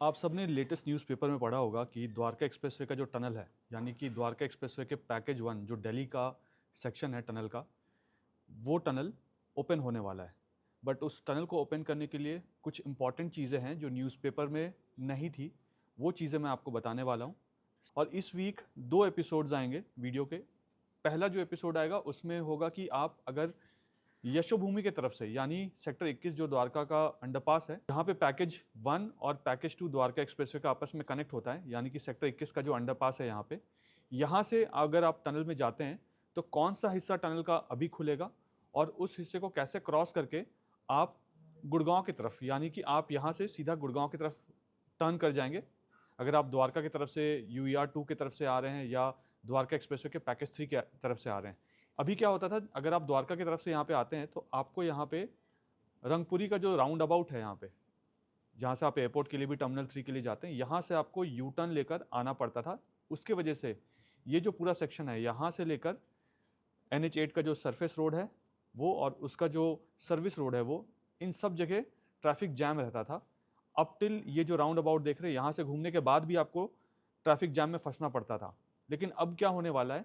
आप सबने latest newspaper में पढ़ा होगा कि द्वारका एक्सप्रेसवे का जो टनल है, यानी कि द्वारका एक्सप्रेसवे के पैकेज 1 जो दिल्ली का सेक्शन है टनल का, वो टनल ओपन होने वाला है। बट उस टनल को ओपन करने के लिए कुछ इंपॉर्टेंट चीज़ें हैं जो न्यूज़पेपर में नहीं थी, वो चीज़ें मैं आपको बताने वाला हूँ। और इस वीक 2 एपिसोड्स आएंगे वीडियो के। पहला जो एपिसोड आएगा उसमें होगा कि आप अगर यशोभूमि की तरफ से, यानी सेक्टर 21 जो द्वारका का अंडरपास है, जहाँ पे पैकेज 1 और पैकेज 2 द्वारका एक्सप्रेसवे का आपस में कनेक्ट होता है, यानी कि सेक्टर 21 का जो अंडरपास है यहाँ से अगर आप टनल में जाते हैं तो कौन सा हिस्सा टनल का अभी खुलेगा और उस हिस्से को कैसे क्रॉस करके आप गुड़गांव की तरफ, यानी कि आप यहाँ से सीधा गुड़गांव की तरफ टर्न कर जाएंगे अगर आप द्वारका की तरफ से UER 2 की तरफ से आ रहे हैं या द्वारका एक्सप्रेसवे के पैकेज 3 की तरफ से आ रहे हैं। अभी क्या होता था, अगर आप द्वारका की तरफ से यहाँ पे आते हैं तो आपको यहाँ पे रंगपुरी का जो राउंड अबाउट है, यहाँ पे जहाँ से आप एयरपोर्ट के लिए भी टर्मिनल 3 के लिए जाते हैं, यहाँ से आपको यू टर्न लेकर आना पड़ता था। उसके वजह से ये जो पूरा सेक्शन है यहाँ से लेकर NH8 का जो सरफेस रोड है वो और उसका जो सर्विस रोड है वो, इन सब जगह ट्रैफिक जैम रहता था। अप टिल ये जो राउंड अबाउट देख रहे हैं, यहाँ से घूमने के बाद भी आपको ट्रैफिक जैम में फंसना पड़ता था। लेकिन अब क्या होने वाला है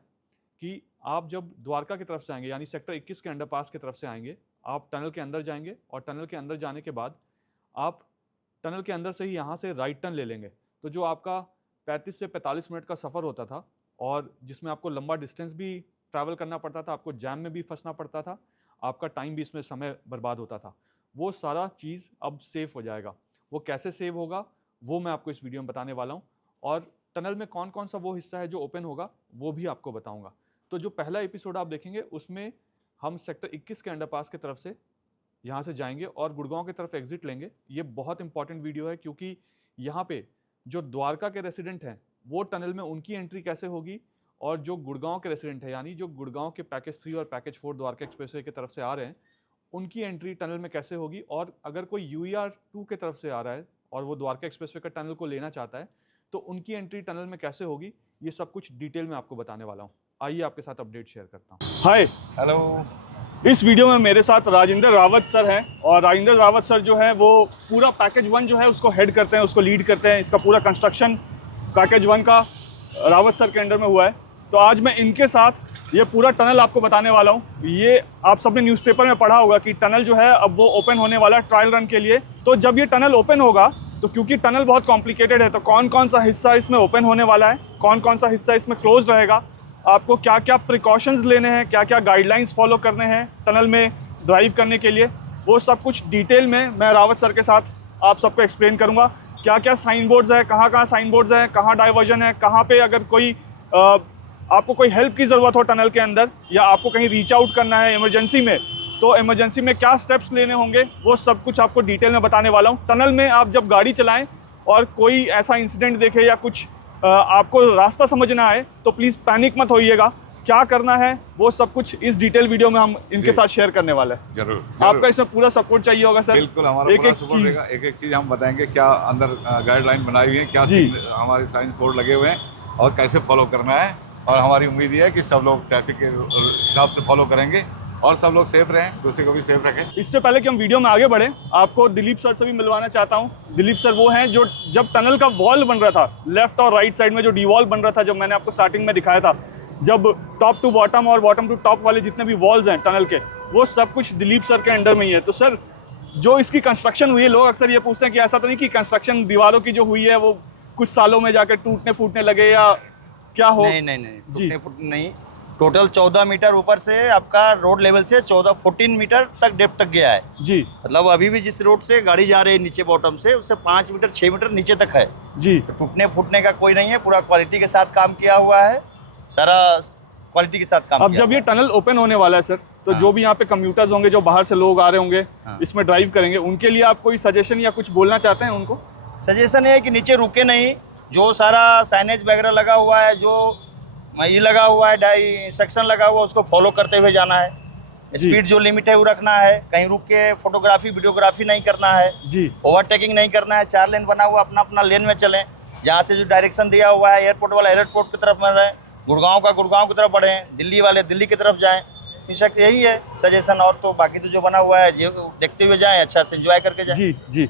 कि आप जब द्वारका की तरफ से आएंगे, यानी सेक्टर 21 के अंडरपास की तरफ से आएंगे, आप टनल के अंदर जाएंगे और टनल के अंदर जाने के बाद आप टनल के अंदर से ही यहाँ से राइट टर्न ले लेंगे। तो जो आपका 35 से 45 मिनट का सफ़र होता था और जिसमें आपको लंबा डिस्टेंस भी ट्रैवल करना पड़ता था, आपको जैम में भी फंसना पड़ता था, आपका टाइम भी इसमें समय बर्बाद होता था, वो सारा चीज़ अब सेफ हो जाएगा। वो कैसे सेव होगा वो मैं आपको इस वीडियो में बताने वाला हूँ, और टनल में कौन कौन सा वो हिस्सा है जो ओपन होगा वो भी आपको बताऊँगा। तो जो पहला एपिसोड आप देखेंगे उसमें हम सेक्टर 21 के अंडरपास की तरफ से यहाँ से जाएंगे और गुड़गांव की तरफ एग्जिट लेंगे। ये बहुत इंपॉर्टेंट वीडियो है क्योंकि यहाँ पे जो द्वारका के रेसिडेंट हैं वो टनल में उनकी एंट्री कैसे होगी, और जो गुड़गांव के रेसिडेंट हैं, यानी जो गुड़गांव के पैकेज 3 और पैकेज 4 द्वारका एक्सप्रेसवे की तरफ से आ रहे हैं, उनकी एंट्री टनल में कैसे होगी। और अगर कोई UER 2 की तरफ से आ रहा है और वो द्वारका एक्सप्रेसवे का टनल को लेना चाहता है तो उनकी एंट्री टनल में कैसे होगी, ये सब कुछ डिटेल में आपको बताने वाला हूँ। आइए आपके साथ अपडेट शेयर करता हूँ। हाय, हेलो। इस वीडियो में मेरे साथ राजेंद्र रावत सर हैं, और राजेंद्र रावत सर जो है वो पूरा पैकेज 1 जो है उसको हेड करते हैं, उसको लीड करते हैं। इसका पूरा कंस्ट्रक्शन पैकेज 1 का रावत सर के अंडर में हुआ है। तो आज मैं इनके साथ ये पूरा टनल आपको बताने वाला हूँ। ये आप सबने न्यूज़पेपर में पढ़ा होगा कि टनल जो है अब वो ओपन होने वाला है ट्रायल रन के लिए। तो जब ये टनल ओपन होगा तो क्योंकि टनल बहुत कॉम्प्लिकेटेड है, तो कौन कौन सा हिस्सा इसमें ओपन होने वाला है, कौन कौन सा हिस्सा इसमें क्लोज रहेगा, आपको क्या क्या प्रिकॉशंस लेने हैं, क्या क्या गाइडलाइंस फॉलो करने हैं टनल में ड्राइव करने के लिए, वो सब कुछ डिटेल में मैं रावत सर के साथ आप सबको एक्सप्लेन करूंगा। क्या क्या साइन बोर्ड्स है, कहाँ कहाँ साइन बोर्ड्स हैं, कहाँ डाइवर्जन है, कहाँ पे अगर कोई आपको कोई हेल्प की ज़रूरत हो टनल के अंदर, या आपको कहीं रीच आउट करना है इमरजेंसी में, तो इमरजेंसी में क्या स्टेप्स लेने होंगे, वो सब कुछ आपको डिटेल में बताने वाला हूँ। टनल में आप जब गाड़ी चलाएं और कोई ऐसा इंसिडेंट देखे या कुछ आपको रास्ता समझ ना आए तो प्लीज़ पैनिक मत होइएगा। क्या करना है वो सब कुछ इस डिटेल वीडियो में हम इनके साथ शेयर करने वाले हैं। जरूर। आपका इसमें पूरा सपोर्ट चाहिए होगा सर। बिल्कुल, हमारा पूरा सपोर्ट रहेगा। एक एक चीज़ हम बताएंगे, क्या अंदर गाइडलाइन बनाई हुई है, क्या हमारे साइंस बोर्ड लगे हुए हैं और कैसे फॉलो करना है। और हमारी उम्मीद ये है कि सब लोग ट्रैफिक के हिसाब से फॉलो करेंगे और सब लोग सेफ रहें, दूसरे को भी सेफ रखें। इससे पहले कि हम वीडियो में आगे बढ़ें, आपको दिलीप सर से भी मिलवाना चाहता हूं। दिलीप सर वो हैं जो जब टनल का वॉल बन रहा था, लेफ्ट और राइट साइड में जो डी वॉल बन रहा था, जब मैंने आपको स्टार्टिंग में दिखाया था, जब टॉप टू बॉटम और बॉटम टू टॉप वाले जितने भी वॉल्स हैं टनल के, वो सब कुछ दिलीप सर के अंडर में ही है। तो सर, जो इसकी कंस्ट्रक्शन हुई है, लोग अक्सर ये पूछते हैं कि ऐसा तो नहीं कि कंस्ट्रक्शन दीवारों की जो हुई है वो कुछ सालों में जाकर टूटने फूटने लगे या क्या हो? नहीं, टूटने फूटने नहीं। टोटल 14 मीटर ऊपर से आपका रोड लेवल से 14 मीटर तक डेप्थ तक गया है जी। मतलब अभी भी जिस रोड से गाड़ी जा रही है नीचे बॉटम से, उससे 5 मीटर 6 मीटर नीचे तक है जी। तो टूटने फूटने का कोई नहीं है। पूरा क्वालिटी के साथ काम किया हुआ है, सारा क्वालिटी के साथ काम अब जब ये टनल ओपन होने वाला है सर, तो जो भी यहाँ पे कम्यूटर्स होंगे, जो बाहर से लोग आ रहे होंगे इसमें ड्राइव करेंगे, उनके लिए आप कोई सजेशन या कुछ बोलना चाहते हैं उनको? सजेशन है कि नीचे रुके नहीं, जो सारा साइनेज वगैरह लगा हुआ है, जो ये लगा हुआ है, सेक्शन लगा हुआ है, उसको फॉलो करते हुए जाना है। स्पीड जो लिमिट है वो रखना है, कहीं रुक के फोटोग्राफी वीडियोग्राफी नहीं करना है जी। ओवरटेकिंग नहीं करना है। 4 लेन बना हुआ, अपना अपना लेन में चलें। जहाँ से जो डायरेक्शन दिया हुआ है, एयरपोर्ट वाला एयरपोर्ट की तरफ बढ़ रहे हैं, गुड़गांव का गुड़गांव की तरफ बढ़ें, दिल्ली वाले दिल्ली की तरफ जाएँ। निशक यही है सजेशन, और तो बाकी तो जो बना हुआ है जो देखते हुए जाएँ, अच्छा से एंजॉय करके जाएँ। जी जी।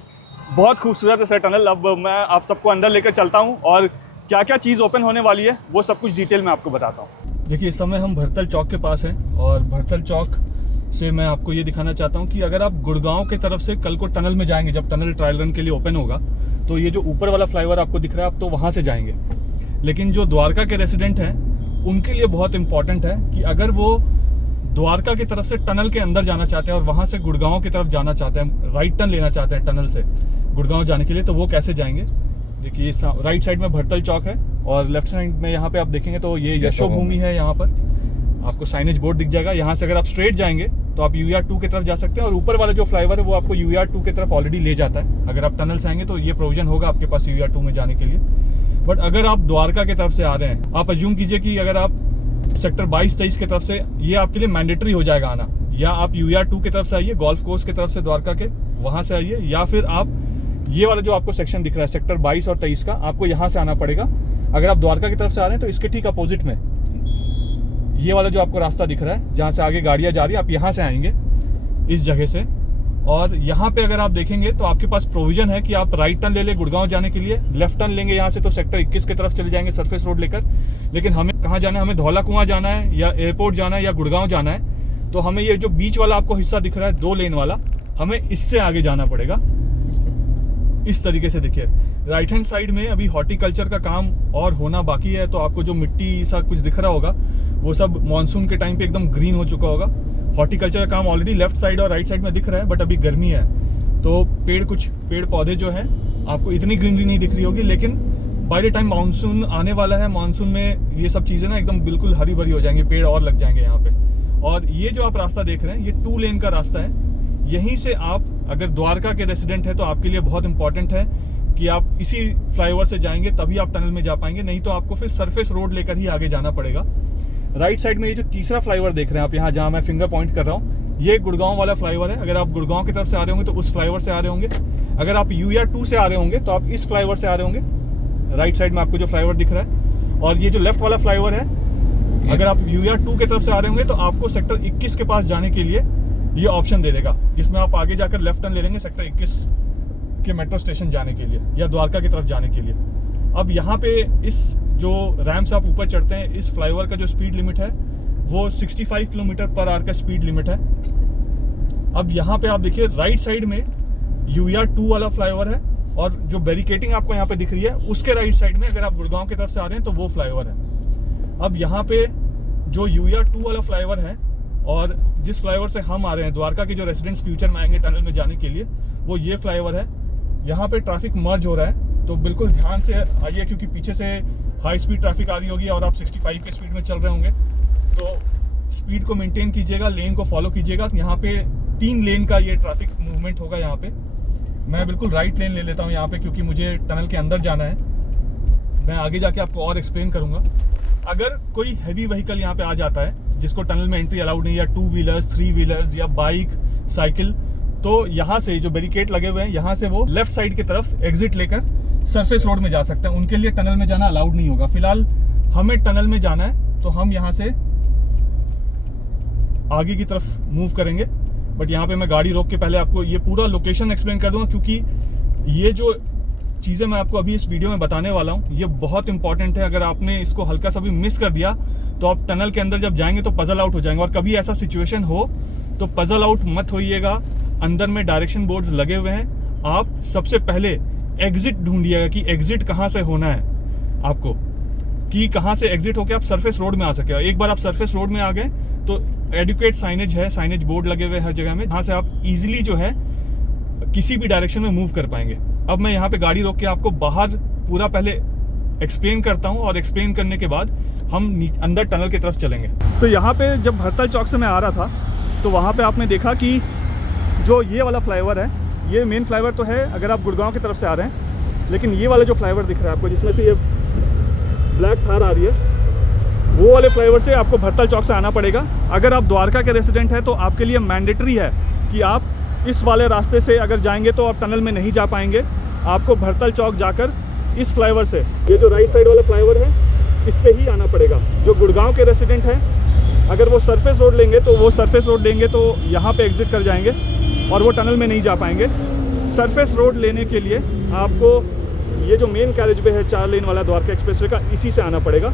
बहुत खूबसूरत है टनल। अब मैं आप सबको अंदर लेकर चलता हूँ और क्या क्या चीज़ ओपन होने वाली है वो सब कुछ डिटेल में आपको बताता हूँ। देखिए इस समय हम भरतल चौक के पास हैं और भरतल चौक से मैं आपको ये दिखाना चाहता हूँ कि अगर आप गुड़गांव की तरफ से कल को टनल में जाएंगे, जब टनल ट्रायल रन के लिए ओपन होगा, तो ये जो ऊपर वाला फ्लाईओवर आपको दिख रहा है आप तो वहाँ से जाएंगे। लेकिन जो द्वारका के रेसिडेंट हैं उनके लिए बहुत इंपॉर्टेंट है कि अगर वो द्वारका की तरफ से टनल के अंदर जाना चाहते हैं और वहाँ से गुड़गांव की तरफ जाना चाहते हैं, राइट टर्न लेना चाहते हैं टनल से गुड़गांव जाने के लिए, तो वो कैसे जाएंगे। देखिए राइट साइड में भरतल चौक है और लेफ्ट साइड में यहाँ पे आप देखेंगे तो ये यशोभूमि है। यहाँ पर आपको साइनेज बोर्ड दिख जाएगा। यहाँ से अगर आप स्ट्रेट जाएंगे तो आप UER 2 की तरफ जा सकते हैं और ऊपर वाला जो फ्लाईओवर है वो आपको UER 2 की तरफ ऑलरेडी ले जाता है। अगर आप टनल से आएंगे तो ये प्रोविजन होगा आपके पास UER 2 में जाने के लिए। बट अगर आप द्वारका की तरफ से आ रहे हैं, आप अज्यूम कीजिए कि अगर आप सेक्टर 22-23 की तरफ से, ये आपके लिए मैंडेटरी हो जाएगा आना, या आप UER 2 की तरफ से आइए गोल्फ कोर्स की तरफ से द्वारका के, वहाँ से आइए, या फिर आप ये वाला जो आपको सेक्शन दिख रहा है सेक्टर 22 और 23 का, आपको यहाँ से आना पड़ेगा। अगर आप द्वारका की तरफ से आ रहे हैं तो इसके ठीक अपोजिट में ये वाला जो आपको रास्ता दिख रहा है जहाँ से आगे गाड़ियाँ जा रही है, आप यहाँ से आएंगे इस जगह से। और यहाँ पे अगर आप देखेंगे तो आपके पास प्रोविजन है कि आप राइट टर्न ले लें गुड़गांव जाने के लिए, लेफ्ट टर्न लेंगे यहाँ से तो सेक्टर 21 की तरफ चले जाएंगे सरफेस रोड लेकर। लेकिन हमें कहाँ जाना है, हमें धौला कुआं जाना है या एयरपोर्ट जाना है या गुड़गांव जाना है, तो हमें ये जो बीच वाला आपको हिस्सा दिख रहा है 2 लेन वाला, हमें इससे आगे जाना पड़ेगा। इस तरीके से देखिए राइट हैंड साइड में अभी हॉर्टिकल्चर का काम और होना बाकी है, तो आपको जो मिट्टी सा कुछ दिख रहा होगा वो सब मानसून के टाइम पे एकदम ग्रीन हो चुका होगा। हॉर्टिकल्चर का काम ऑलरेडी लेफ्ट साइड और राइट साइड में दिख रहा है, बट अभी गर्मी है तो कुछ पेड़ पौधे जो हैं आपको इतनी ग्रीनरी नहीं दिख रही होगी, लेकिन बाय द टाइम मानसून आने वाला है, मानसून में ये सब चीज़ें ना एकदम बिल्कुल हरी भरी हो जाएंगी, पेड़ और लग जाएंगे यहाँ पे। और ये जो आप रास्ता देख रहे हैं ये 2 लेन का रास्ता है। यहीं से आप अगर द्वारका के रेसिडेंट है तो आपके लिए बहुत इंपॉर्टेंट है कि आप इसी फ्लाईओवर से जाएंगे तभी आप टनल में जा पाएंगे, नहीं तो आपको फिर सरफेस रोड लेकर ही आगे जाना पड़ेगा। राइट साइड में ये जो तीसरा फ्लाईओवर देख रहे हैं आप, यहाँ जहाँ मैं फिंगर पॉइंट कर रहा हूँ, ये गुड़गांव वाला फ्लाईओवर है। अगर आप गुड़गांव की तरफ से आ रहे होंगे तो उस फ्लाईओवर से आ रहे होंगे। अगर आप UER 2 से आ रहे होंगे तो आप इस फ्लाईओवर से आ रहे होंगे। राइट साइड में आपको जो फ्लाईओवर दिख रहा है, और ये जो लेफ्ट वाला फ्लाईओवर है, अगर आप UER 2 की तरफ से आ रहे होंगे तो आपको सेक्टर 21 के पास जाने के लिए ये ऑप्शन दे देगा, जिसमें आप आगे जाकर लेफ्ट टर्न ले लेंगे सेक्टर 21 के मेट्रो स्टेशन जाने के लिए या द्वारका की तरफ जाने के लिए। अब यहाँ पे इस जो रैम्प से आप ऊपर चढ़ते हैं, इस फ्लाईओवर का जो स्पीड लिमिट है वो 65 km/h का स्पीड लिमिट है। अब यहाँ पे आप देखिए राइट साइड में UER 2 वाला फ्लाईओवर है और जो बैरिकेटिंग आपको यहाँ पे दिख रही है उसके राइट साइड में अगर आप गुड़गांव की तरफ से आ रहे हैं तो वो फ्लाईओवर है। अब यहाँ पे जो UER 2 वाला फ्लाईओवर है और जिस फ्लाईओवर से हम आ रहे हैं द्वारका के जो रेसिडेंट्स फ्यूचर में आएंगे टनल में जाने के लिए, वो ये फ्लाईओवर है। यहाँ पे ट्रैफिक मर्ज हो रहा है तो बिल्कुल ध्यान से आइए, क्योंकि पीछे से हाई स्पीड ट्रैफिक आ रही होगी और आप 65 के स्पीड में चल रहे होंगे, तो स्पीड को मेंटेन कीजिएगा, लेन को फॉलो कीजिएगा। यहाँ पे 3 लेन का ये ट्रैफिक मूवमेंट होगा। यहाँ पे मैं बिल्कुल राइट लेन ले लेता हूँ यहाँ पे, क्योंकि मुझे टनल के अंदर जाना है। मैं आगे जाके आपको और एक्सप्लेन करूँगा। अगर कोई हैवी व्हीकल यहाँ पे आ जाता है जिसको टनल में एंट्री अलाउड नहीं, या 2 व्हीलर्स 3 व्हीलर्स या बाइक साइकिल, तो यहाँ से जो बैरिकेड लगे हुए हैं यहाँ से वो लेफ्ट साइड की तरफ एग्जिट लेकर सरफेस रोड में जा सकते हैं। उनके लिए टनल में जाना अलाउड नहीं होगा। फिलहाल हमें टनल में जाना है तो हम यहाँ से आगे की तरफ मूव करेंगे। बट यहाँ पे मैं गाड़ी रोक के पहले आपको ये पूरा लोकेशन एक्सप्लेन कर दूंगा, क्योंकि ये जो चीज़ें मैं आपको अभी इस वीडियो में बताने वाला हूँ ये बहुत इंपॉर्टेंट है। अगर आपने इसको हल्का सा भी मिस कर दिया तो आप टनल के अंदर जब जाएंगे तो पजल आउट हो जाएंगे। और कभी ऐसा सिचुएशन हो तो पजल आउट मत होइएगा। अंदर में डायरेक्शन बोर्ड्स लगे हुए हैं, आप सबसे पहले एग्जिट ढूंढिएगा कि एग्जिट कहाँ से होना है आपको, कि कहाँ से एग्जिट होकर आप सरफेस रोड में आ सके। एक बार आप सरफेस रोड में आ गए तो एडुकेट साइनेज है, साइनेज बोर्ड लगे हुए हर जगह में, जहाँ से आप इजीली जो है किसी भी डायरेक्शन में मूव कर पाएंगे। अब मैं यहाँ पे गाड़ी रोक के आपको बाहर पूरा पहले एक्सप्लेन करता हूँ और एक्सप्लेन करने के बाद हम अंदर टनल की तरफ चलेंगे। तो यहाँ पे जब भरतल चौक से मैं आ रहा था तो वहाँ पे आपने देखा कि जो ये वाला फ्लाईओवर है, ये मेन फ्लाईओवर तो है अगर आप गुड़गांव की तरफ से आ रहे हैं, लेकिन ये वाला जो फ्लाईओवर दिख रहा है आपको, जिसमें से ये ब्लैक थार आ रही है, वो वाले फ्लाईओवर से आपको भरतल चौक से आना पड़ेगा। अगर आप द्वारका के रेसिडेंट हैं तो आपके लिए मैंडेटरी है कि आप इस वाले रास्ते से अगर जाएंगे तो आप टनल में नहीं जा पाएंगे। आपको भरतल चौक जाकर इस फ्लाईओवर से, ये जो राइट साइड वाला फ्लाईओवर है, इससे ही आना पड़ेगा। जो गुड़गांव के रेसिडेंट हैं अगर वो सरफेस रोड लेंगे तो यहाँ पे एग्जिट कर जाएंगे और वो टनल में नहीं जा पाएंगे। सरफेस रोड लेने के लिए आपको ये जो मेन कैरेज वे है 4 लेन वाला द्वारका एक्सप्रेसवे का, इसी से आना पड़ेगा।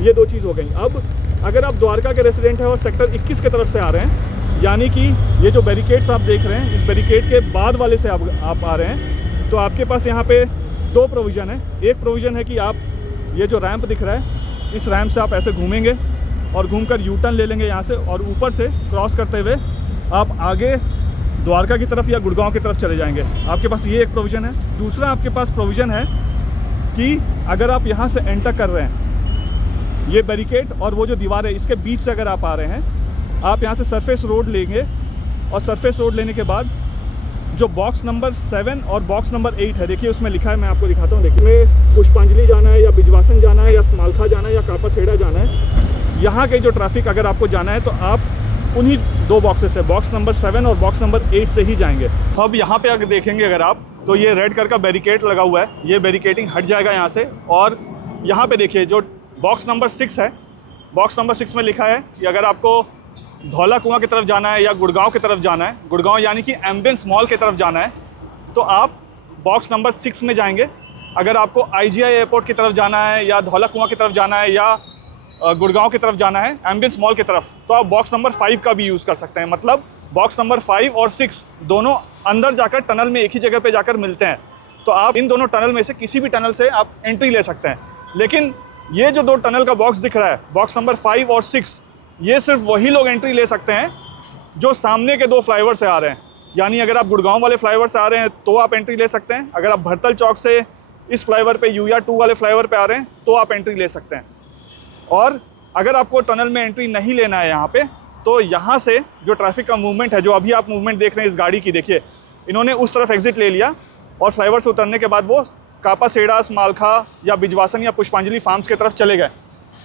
ये 2 चीज़ हो गई। अब अगर आप द्वारका के रेसिडेंट हैं और सेक्टर 21 की तरफ से आ रहे हैं, यानी कि ये जो बैरिकेड्स आप देख रहे हैं, इस बैरिकेड के बाद वाले से आप आ रहे हैं, तो आपके पास यहाँ पे 2 प्रोविज़न है। एक प्रोविज़न है कि आप ये जो रैंप दिख रहा है, इस रैंप से आप ऐसे घूमेंगे और घूमकर यू टर्न ले लेंगे यहाँ से, और ऊपर से क्रॉस करते हुए आप आगे द्वारका की तरफ या गुड़गांव की तरफ चले जाएंगे। आपके पास ये एक प्रोविज़न है। दूसरा आपके पास प्रोविज़न है कि अगर आप यहाँ से एंटर कर रहे हैं, ये बैरिकेड और वो जो दीवार है इसके बीच से अगर आप आ रहे हैं, आप यहाँ से सरफेस रोड लेंगे, और सरफेस रोड लेने के बाद जो बॉक्स नंबर 7 और बॉक्स नंबर 8 है, देखिए उसमें लिखा है, मैं आपको दिखाता हूँ। देखिए, में पुष्पांजलि जाना है या बिजवासन जाना है या स्मालखा जाना है या कापासेड़ा जाना है, यहाँ के जो ट्रैफिक अगर आपको जाना है तो आप उन्हीं 2 बॉक्सेस से, बॉक्स नंबर 7 और बॉक्स नंबर 8 से ही जाएंगे। अब यहाँ पे अगर देखेंगे अगर आप, तो ये रेड कलर का बैरिकेड लगा हुआ है, ये बैरिकेडिंग हट जाएगा यहाँ से। और यहाँ पे देखिए जो बॉक्स नंबर 6 है, बॉक्स नंबर 6 में लिखा है कि अगर आपको धौला कुआं की तरफ जाना है या गुड़गांव की तरफ जाना है, गुड़गांव यानी कि एम्बियंस मॉल की तरफ जाना है, तो आप बॉक्स नंबर 6 में जाएंगे। अगर आपको IGI एयरपोर्ट की तरफ जाना है या धौला कुआं की तरफ जाना है या गुड़गांव की तरफ जाना है एम्बियंस मॉल की तरफ, तो आप बॉक्स नंबर 5 का भी यूज़ कर सकते हैं। मतलब बॉक्स नंबर 5 और 6 दोनों अंदर जाकर टनल में एक ही जगह पे जाकर मिलते हैं, तो आप इन दोनों टनल में से किसी भी टनल से आप एंट्री ले सकते हैं। लेकिन ये जो 2 टनल का बॉक्स दिख रहा है, बॉक्स नंबर 5 और 6, ये सिर्फ वही लोग एंट्री ले सकते हैं जो सामने के 2 फ्लाईओवर से आ रहे हैं। यानी अगर आप गुड़गांव वाले फ्लाईओवर से आ रहे हैं तो आप एंट्री ले सकते हैं। अगर आप भरतल चौक से इस फ्लाईओवर पे यूया 2 वाले फ्लाईओवर पे आ रहे हैं तो आप एंट्री ले सकते हैं। और अगर आपको टनल में एंट्री नहीं लेना है यहाँ पे, तो यहाँ से जो ट्रैफिक का मूवमेंट है, जो अभी आप मूवमेंट देख रहे हैं इस गाड़ी की, देखिए इन्होंने उस तरफ एग्जिट ले लिया और फ्लाईओवर से उतरने के बाद वो कापासेड़ा, स्मालखा या बिजवासन या पुष्पांजलि फार्म्स की तरफ चले गए,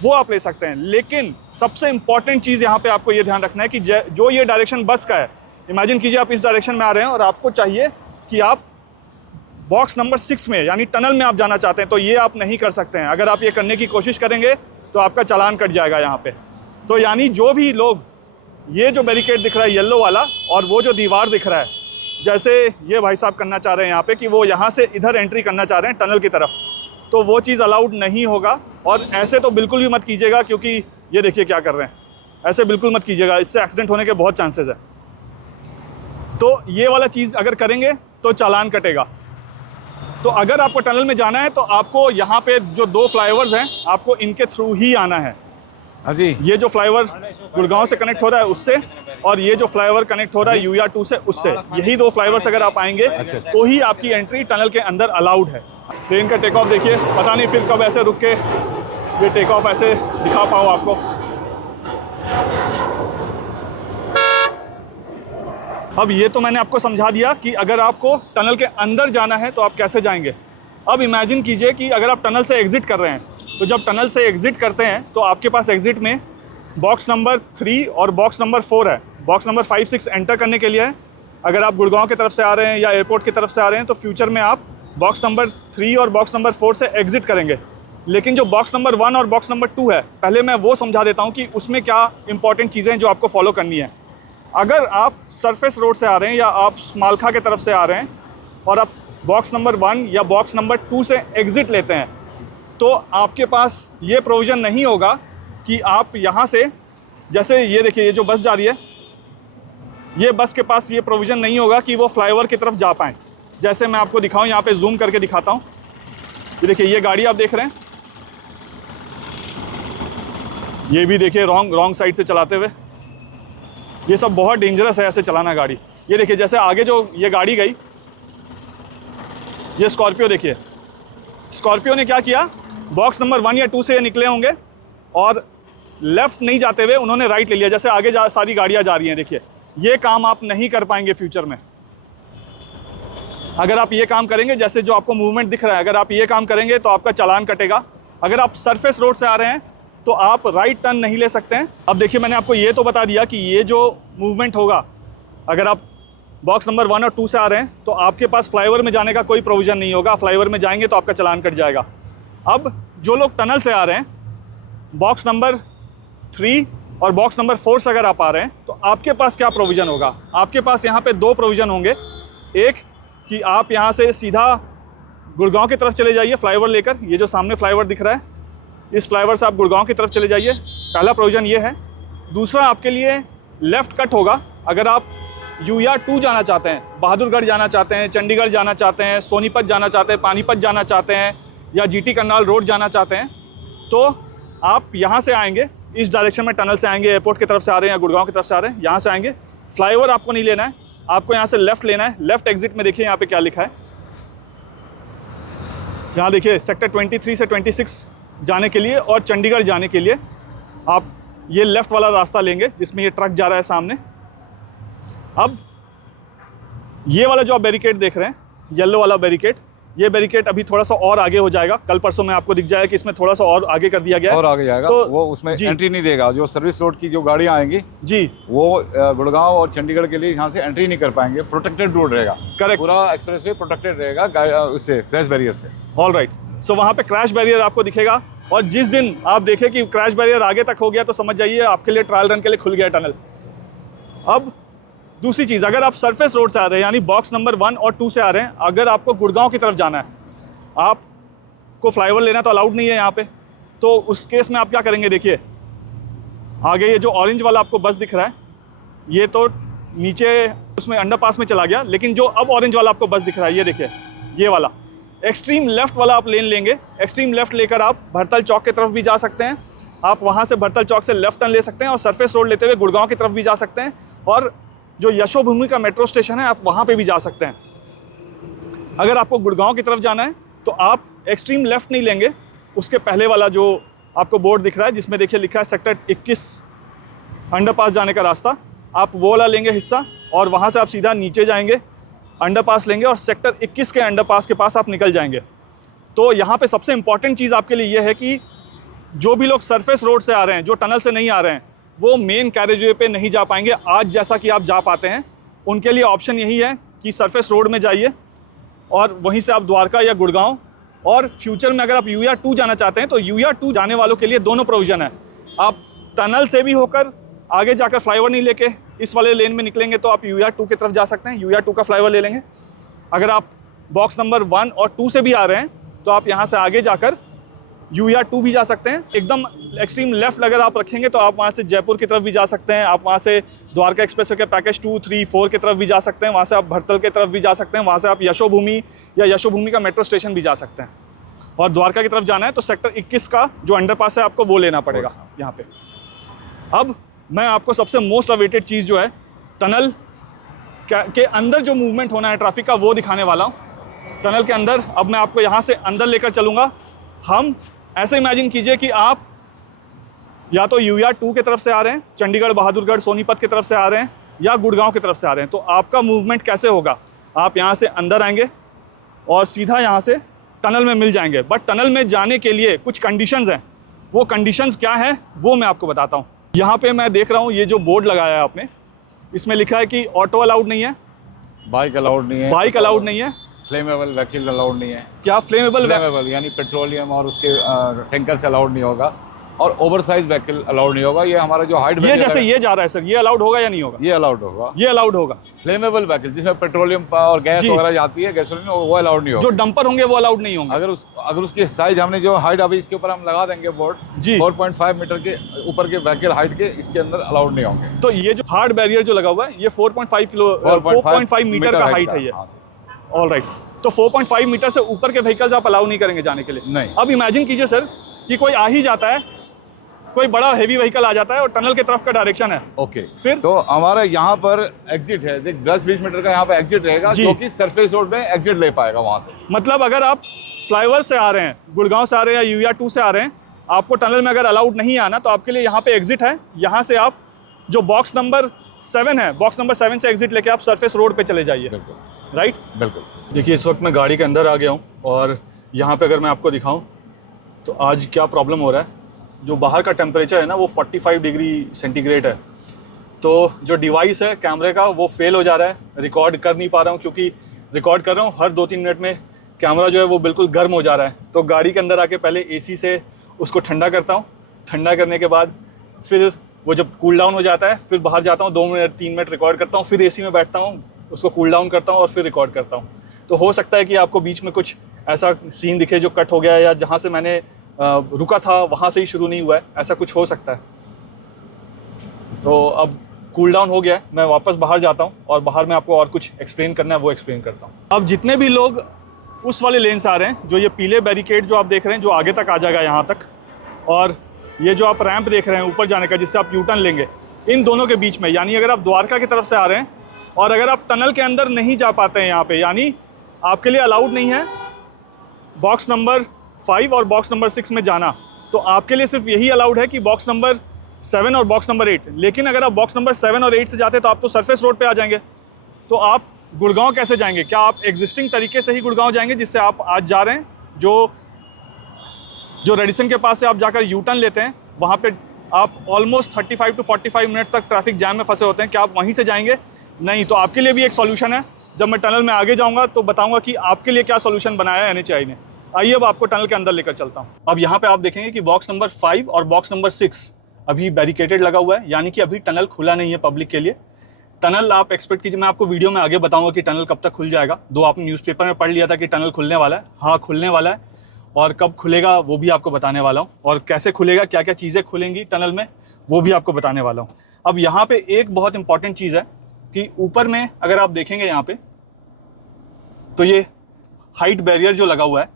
वो आप ले सकते हैं। लेकिन सबसे इंपॉर्टेंट चीज़ यहाँ पे आपको ये ध्यान रखना है कि जो ये डायरेक्शन बस का है, इमेजिन कीजिए आप इस डायरेक्शन में आ रहे हैं और आपको चाहिए कि आप बॉक्स नंबर 6 में यानी टनल में आप जाना चाहते हैं, तो ये आप नहीं कर सकते हैं। अगर आप ये करने की कोशिश करेंगे तो आपका चालान कट जाएगा यहाँ पे। तो यानी जो भी लोग, ये जो बैरिकेड दिख रहा है येलो वाला और वो जो दीवार दिख रहा है, जैसे ये भाई साहब करना चाह रहे हैं यहाँ पे कि वो यहाँ से इधर एंट्री करना चाह रहे हैं टनल की तरफ, तो वो चीज़ अलाउड नहीं होगा। और ऐसे तो बिल्कुल भी मत कीजिएगा, क्योंकि ये देखिए क्या कर रहे हैं, ऐसे बिल्कुल मत कीजिएगा, इससे एक्सीडेंट होने के बहुत चांसेस है। तो ये वाला चीज़ अगर करेंगे तो चालान कटेगा। तो अगर आपको टनल में जाना है तो आपको यहाँ पे जो 2 फ्लाईओवर्स हैं, आपको इनके थ्रू ही आना है। हाँ जी, ये जो फ्लाईओवर गुड़गांव से कनेक्ट हो रहा है उससे, और ये जो फ्लाईओवर कनेक्ट हो रहा है यूया 2 से, उससे, यही 2 फ्लाईओवर्स अगर आप आएंगे तो ही आपकी एंट्री टनल के अंदर अलाउड है। प्लेन का टेक ऑफ देखिए, पता नहीं फिर कब ऐसे रुक के ये टेक ऑफ ऐसे दिखा पाऊँ आपको। अब ये तो मैंने आपको समझा दिया कि अगर आपको टनल के अंदर जाना है तो आप कैसे जाएंगे। अब इमेजिन कीजिए कि अगर आप टनल से एग्ज़िट कर रहे हैं, तो जब टनल से एग्ज़िट करते हैं तो आपके पास एग्ज़िट में बॉक्स नंबर 3 और बॉक्स नंबर 4 है। बॉक्स नंबर 5, 6 एंटर करने के लिए है। अगर आप गुड़गांव की तरफ से आ रहे हैं या एयरपोर्ट की तरफ से आ रहे हैं तो फ्यूचर में आप बॉक्स नंबर 3 और बॉक्स नंबर 4 से एग्ज़िट करेंगे। लेकिन जो बॉक्स नंबर 1 और बॉक्स नंबर 2 है, पहले मैं वो समझा देता हूँ कि उसमें क्या इंपॉर्टेंट चीज़ें हैं जो आपको फॉलो करनी है। अगर आप सरफेस रोड से आ रहे हैं या आप स्मालखा की तरफ से आ रहे हैं और आप बॉक्स नंबर 1 या बॉक्स नंबर 2 से एग्ज़िट लेते हैं, तो आपके पास ये प्रोविज़न नहीं होगा कि आप यहाँ से, जैसे ये देखिए ये जो बस जा रही है, ये बस के पास ये प्रोविज़न नहीं होगा कि वो फ्लाईओवर की तरफ जा पाएँ। जैसे मैं आपको दिखाऊँ, यहाँ पे जूम करके दिखाता हूँ। ये देखिए ये गाड़ी आप देख रहे हैं, ये भी देखिए रॉन्ग साइड से चलाते हुए। ये सब बहुत डेंजरस है ऐसे चलाना गाड़ी। ये देखिए जैसे आगे जो ये गाड़ी गई, ये स्कॉर्पियो देखिए, स्कॉर्पियो ने क्या किया, बॉक्स नंबर 1 या 2 से ये निकले होंगे और लेफ़्ट नहीं जाते हुए उन्होंने राइट ले लिया। जैसे आगे सारी गाड़ियाँ जा रही हैं, देखिए ये काम आप नहीं कर पाएंगे फ्यूचर में। अगर आप ये काम करेंगे, जैसे जो आपको मूवमेंट दिख रहा है, अगर आप ये काम करेंगे तो आपका चालान कटेगा। अगर आप सरफेस रोड से आ रहे हैं तो आप राइट टर्न नहीं ले सकते हैं। अब देखिए मैंने आपको ये तो बता दिया कि ये जो मूवमेंट होगा, अगर आप बॉक्स नंबर 1 और 2 से आ रहे हैं तो आपके पास फ्लाईओवर में जाने का कोई प्रोविज़न नहीं होगा। फ्लाईओवर में जाएंगे तो आपका चालान कट जाएगा। अब जो लोग टनल से आ रहे हैं, बॉक्स नंबर 3 और बॉक्स नंबर 4 से अगर आप आ रहे हैं, तो आपके पास क्या प्रोविज़न होगा। आपके पास यहाँ पे 2 प्रोविज़न होंगे। एक कि आप यहाँ से सीधा गुड़गांव की तरफ चले जाइए फ्लाईओवर लेकर। ये जो सामने फ्लाईओवर दिख रहा है, इस फ्लाईओवर से आप गुड़गांव की तरफ चले जाइए। पहला प्रोविज़न ये है। दूसरा आपके लिए लेफ़्ट कट होगा। अगर आप यूआर 2 जाना चाहते हैं, बहादुरगढ़ जाना चाहते हैं, चंडीगढ़ जाना चाहते हैं, सोनीपत जाना चाहते हैं, पानीपत जाना चाहते हैं, या जीटी करनाल रोड जाना चाहते हैं, तो आप यहाँ से आएंगे, इस डायरेक्शन में टनल से आएंगे, एयरपोर्ट की तरफ से आ रहे हैं या गुड़गांव की तरफ से आ रहे हैं, यहाँ से आएंगे। फ्लाईओवर आपको नहीं लेना है, आपको यहाँ से लेफ़्ट लेना है। लेफ़्ट एग्जिट में देखिए यहाँ पे क्या लिखा है। यहाँ देखिए सेक्टर 23 से 26 जाने के लिए और चंडीगढ़ जाने के लिए आप ये लेफ़्ट वाला रास्ता लेंगे जिसमें ये ट्रक जा रहा है सामने। अब ये वाला जो आप बैरिकेड देख रहे हैं, येलो वाला बैरिकेड, ये बैरिकेड अभी थोड़ा सा और आगे हो जाएगा। कल परसों में आपको दिख जाएगा कि इसमें थोड़ा सा और आगे कर दिया गया है। और आगे जाएगा तो वो उसमें एंट्री नहीं देगा। जो सर्विस रोड की जो गाड़ियाँ आएंगी जी, वो गुड़गांव और चंडीगढ़ के लिए यहाँ से एंट्री नहीं कर पाएंगे। प्रोटेक्टेड रोड रहेगा, करेक्ट, पूरा एक्सप्रेसवे प्रोटेक्टेड रहेगा उससे, क्रैश बैरियर से। All right. सो वहाँ पे क्रैश बैरियर आपको दिखेगा, और जिस दिन आप देखें कि क्रैश बैरियर आगे तक हो गया तो समझ जाइए आपके लिए ट्रायल रन के लिए खुल गया टनल। अब दूसरी चीज़, अगर आप सरफेस रोड से आ रहे हैं यानी बॉक्स नंबर 1 और 2 से आ रहे हैं, अगर आपको गुड़गांव की तरफ जाना है, आपको फ्लाईओवर लेना तो अलाउड नहीं है यहाँ पे, तो उस केस में आप क्या करेंगे, देखिए आगे ये जो ऑरेंज वाला आपको बस दिख रहा है, ये तो नीचे उसमें अंडरपास में चला गया, लेकिन जो अब ऑरेंज वाला आपको बस दिख रहा है, ये देखिए ये वाला एक्सट्रीम लेफ़्ट वाला आप लेन लेंगे। एक्सट्रीम लेफ़्ट लेकर आप भरतल चौक की तरफ भी जा सकते हैं। आप वहाँ से भरतल चौक से लेफ़्ट टर्न ले सकते हैं और सरफेस रोड लेते हुए गुड़गांव की तरफ भी जा सकते हैं, और जो यशोभूमि का मेट्रो स्टेशन है आप वहाँ पे भी जा सकते हैं। अगर आपको गुड़गांव की तरफ जाना है तो आप एक्सट्रीम लेफ़्ट नहीं लेंगे, उसके पहले वाला जो आपको बोर्ड दिख रहा है जिसमें देखिए लिखा है सेक्टर 21 अंडरपास जाने का रास्ता, आप वो वाला लेंगे हिस्सा, और वहाँ से आप सीधा नीचे जाएंगे, अंडरपास लेंगे और सेक्टर 21 के अंडरपास के पास आप निकल जाएंगे। तो यहाँ पे सबसे इम्पॉर्टेंट चीज़ आपके लिए ये है कि जो भी लोग सरफेस रोड से आ रहे हैं, जो टनल से नहीं आ रहे हैं, वो मेन कैरेजवे पे नहीं जा पाएंगे आज जैसा कि आप जा पाते हैं। उनके लिए ऑप्शन यही है कि सरफेस रोड में जाइए और वहीं से आप द्वारका या गुड़गांव, और फ्यूचर में अगर आप यूआर 2 जाना चाहते हैं तो यूआर 2 जाने वालों के लिए दोनों प्रोविज़न है। आप टनल से भी होकर आगे जाकर फ्लाईओवर नहीं लेके इस वाले लेन में निकलेंगे तो आप यूआर 2 की तरफ जा सकते हैं, यूआर 2 का फ्लाईओवर ले लेंगे। अगर आप बॉक्स नंबर 1 और 2 से भी आ रहे हैं तो आप यहाँ से आगे जाकर यूआर 2 भी जा सकते हैं। एकदम एक्सट्रीम लेफ्ट अगर आप रखेंगे तो आप वहाँ से जयपुर की तरफ भी जा सकते हैं, आप वहाँ से द्वारका एक्सप्रेसवे के पैकेज 2, 3, 4 की तरफ भी जा सकते हैं, वहाँ से आप भरतल की तरफ भी जा सकते हैं, वहाँ से आप यशोभूमि या यशोभूमि का मेट्रो स्टेशन भी जा सकते हैं। और द्वारका की तरफ जाना है तो सेक्टर 21 का जो अंडरपास है आपको वो लेना पड़ेगा यहाँ पे। अब मैं आपको सबसे मोस्ट अवेटेड चीज़ जो है टनल के अंदर जो मूवमेंट होना है ट्रैफिक का वो दिखाने वाला हूँ। टनल के अंदर अब मैं आपको यहाँ से अंदर लेकर चलूँगा। हम ऐसे इमेजिन कीजिए कि आप या तो यूआर 2 की तरफ से आ रहे हैं, चंडीगढ़, बहादुरगढ़, सोनीपत की तरफ से आ रहे हैं, या गुड़गांव की तरफ से आ रहे हैं, तो आपका मूवमेंट कैसे होगा। आप यहाँ से अंदर आएंगे और सीधा यहाँ से टनल में मिल जाएंगे। बट टनल में जाने के लिए कुछ कंडीशंस हैं, वो कंडीशंस क्या हैं वो मैं आपको बताता हूँ। यहाँ पे मैं देख रहा हूँ ये जो बोर्ड लगाया है आपने, इसमें लिखा है कि ऑटो अलाउड नहीं है, बाइक अलाउड नहीं है, बाइक अलाउड नहीं है, फ्लेमेबल व्हीकल अलाउड नहीं है। क्या फ्लेमेबल यानी पेट्रोलियम और उसके टैंकर से अलाउड नहीं होगा, और ओवरसाइज व्हीकल अलाउड नहीं होगा। ये हमारा जो हाइट ये जैसे ये जा रहा है सर, ये अलाउड होगा या नहीं होगा? ये अलाउड होगा, ये अलाउड होगा। फ्लेमेबल व्हीकल जिसमें पेट्रोलियम और गैस वगैरह जाती है, गैसोलीन, वो अलाउड नहीं होगा। जो डंपर होंगे वो अलाउड नहीं होंगे। अगर उसकी साइज हमने जो हाइट अभी इसके ऊपर हम लगा देंगे बोर्ड जी, 4.5 मीटर के ऊपर के व्हीकल हाइट के इसके अंदर अलाउड नहीं होंगे। तो ये जो हार्ड बैरियर जो लगा हुआ है ये 4.5 मीटर का हाइट है ये। ऑल राइट, तो 4.5 मीटर से ऊपर के व्हीकल्स आप अलाउ नहीं करेंगे जाने के लिए। नहीं। अब इमेजिन कीजिए सर कि कोई आ ही जाता है, कोई बड़ा हेवी व्हीकल आ जाता है और टनल की तरफ का डायरेक्शन है, ओके, फिर तो हमारा यहाँ पर एग्जिट है, देख 10-20 मीटर का यहाँ पे एग्जिट रहेगा, जो कि सरफेस रोड में एग्जिट ले पाएगा वहाँ से। मतलब अगर आप फ्लाईओवर से आ रहे हैं, गुड़गांव से आ रहे हैं या यूआर 2 से आ रहे हैं, आपको टनल में अगर अलाउड नहीं आना तो आपके लिए यहाँ पे एग्जिट है। यहाँ से आप जो बॉक्स नंबर 7 है, बॉक्स नंबर 7 से एग्जिट लेके आप सरफेस रोड पे चले जाइए। बिल्कुल राइट, बिल्कुल। देखिए इस वक्त मैं गाड़ी के अंदर आ गया हूँ और यहाँ पे अगर मैं आपको दिखाऊँ तो आज क्या प्रॉब्लम हो रहा है, जो बाहर का टेम्परेचर है ना वो 45 डिग्री सेंटीग्रेड है। तो जो डिवाइस है कैमरे का वो फेल हो जा रहा है, रिकॉर्ड कर नहीं पा रहा हूँ, क्योंकि रिकॉर्ड कर रहा हूँ हर 2-3 मिनट में कैमरा जो है वो बिल्कुल गर्म हो जा रहा है। तो गाड़ी के अंदर आके पहले एसी से उसको ठंडा करता हूँ, ठंडा करने के बाद फिर वो जब कूल डाउन हो जाता है फिर बाहर जाता हूँ, 2 मिनट 3 मिनट रिकॉर्ड करता हूँ, फिर एसी में बैठता हूँ, उसको कूल डाउन करता हूँ और फिर रिकॉर्ड करता हूँ। तो हो सकता है कि आपको बीच में कुछ ऐसा सीन दिखे जो कट हो गया है, या जहाँ से मैंने रुका था वहाँ से ही शुरू नहीं हुआ है, ऐसा कुछ हो सकता है। तो अब कूल डाउन हो गया है, मैं वापस बाहर जाता हूँ और बाहर में आपको और कुछ एक्सप्लेन करना है वो एक्सप्लेन करता हूँ। अब जितने भी लोग उस वाले लेन से आ रहे हैं, जो ये पीले बैरिकेड जो आप देख रहे हैं, जो आगे तक आ जाएगा यहाँ तक, और ये जो आप रैंप देख रहे हैं ऊपर जाने का जिससे आप यू टर्न लेंगे, इन दोनों के बीच में, यानी अगर आप द्वारका की तरफ से आ रहे हैं और अगर आप टनल के अंदर नहीं जा पाते हैं यहाँ पे, यानी आपके लिए अलाउड नहीं है बॉक्स नंबर 5 और बॉक्स नंबर 6 में जाना, तो आपके लिए सिर्फ यही अलाउड है कि बॉक्स नंबर 7 और बॉक्स नंबर 8। लेकिन अगर आप बॉक्स नंबर 7 और 8 से जाते हैं तो आप तो सरफेस रोड पे आ जाएंगे। तो आप गुड़गांव कैसे जाएंगे? क्या आप एग्जिस्टिंग तरीके से ही गुड़गांव जाएंगे जिससे आप आज जा रहे हैं, जो रेडिसन के पास से आप जाकर यू टर्न लेते हैं, वहाँ पे आप ऑलमोस्ट 35 to 45 मिनट्स तक ट्रैफिक जैम में फंसे होते हैं, क्या आप वहीं से जाएंगे? नहीं। तो आपके लिए भी एक सॉल्यूशन है, जब मैं टनल में आगे जाऊँगा तो बताऊँगा कि आपके लिए क्या सॉल्यूशन बनाया है NHAI ने। आइए अब आपको टनल के अंदर लेकर चलता हूँ। अब यहाँ पे आप देखेंगे कि बॉक्स नंबर 5 और बॉक्स नंबर 6 अभी बैरिकेटेड लगा हुआ है, यानी कि अभी टनल खुला नहीं है पब्लिक के लिए। टनल आप एक्सपेक्ट कीजिए, मैं आपको वीडियो में आगे बताऊंगा कि टनल कब तक खुल जाएगा। दो आपने न्यूज़पेपर में पढ़ लिया था कि टनल खुलने वाला है, हाँ खुलने वाला है, और कब खुलेगा वो भी आपको बताने वाला हूँ, और कैसे खुलेगा, क्या क्या चीज़ें खुलेंगी टनल में वो भी आपको बताने वाला हूँ। अब यहाँ पे एक बहुत इंपॉर्टेंट चीज़ है कि ऊपर में अगर आप देखेंगे यहाँ पे, तो ये हाइट बैरियर जो लगा हुआ है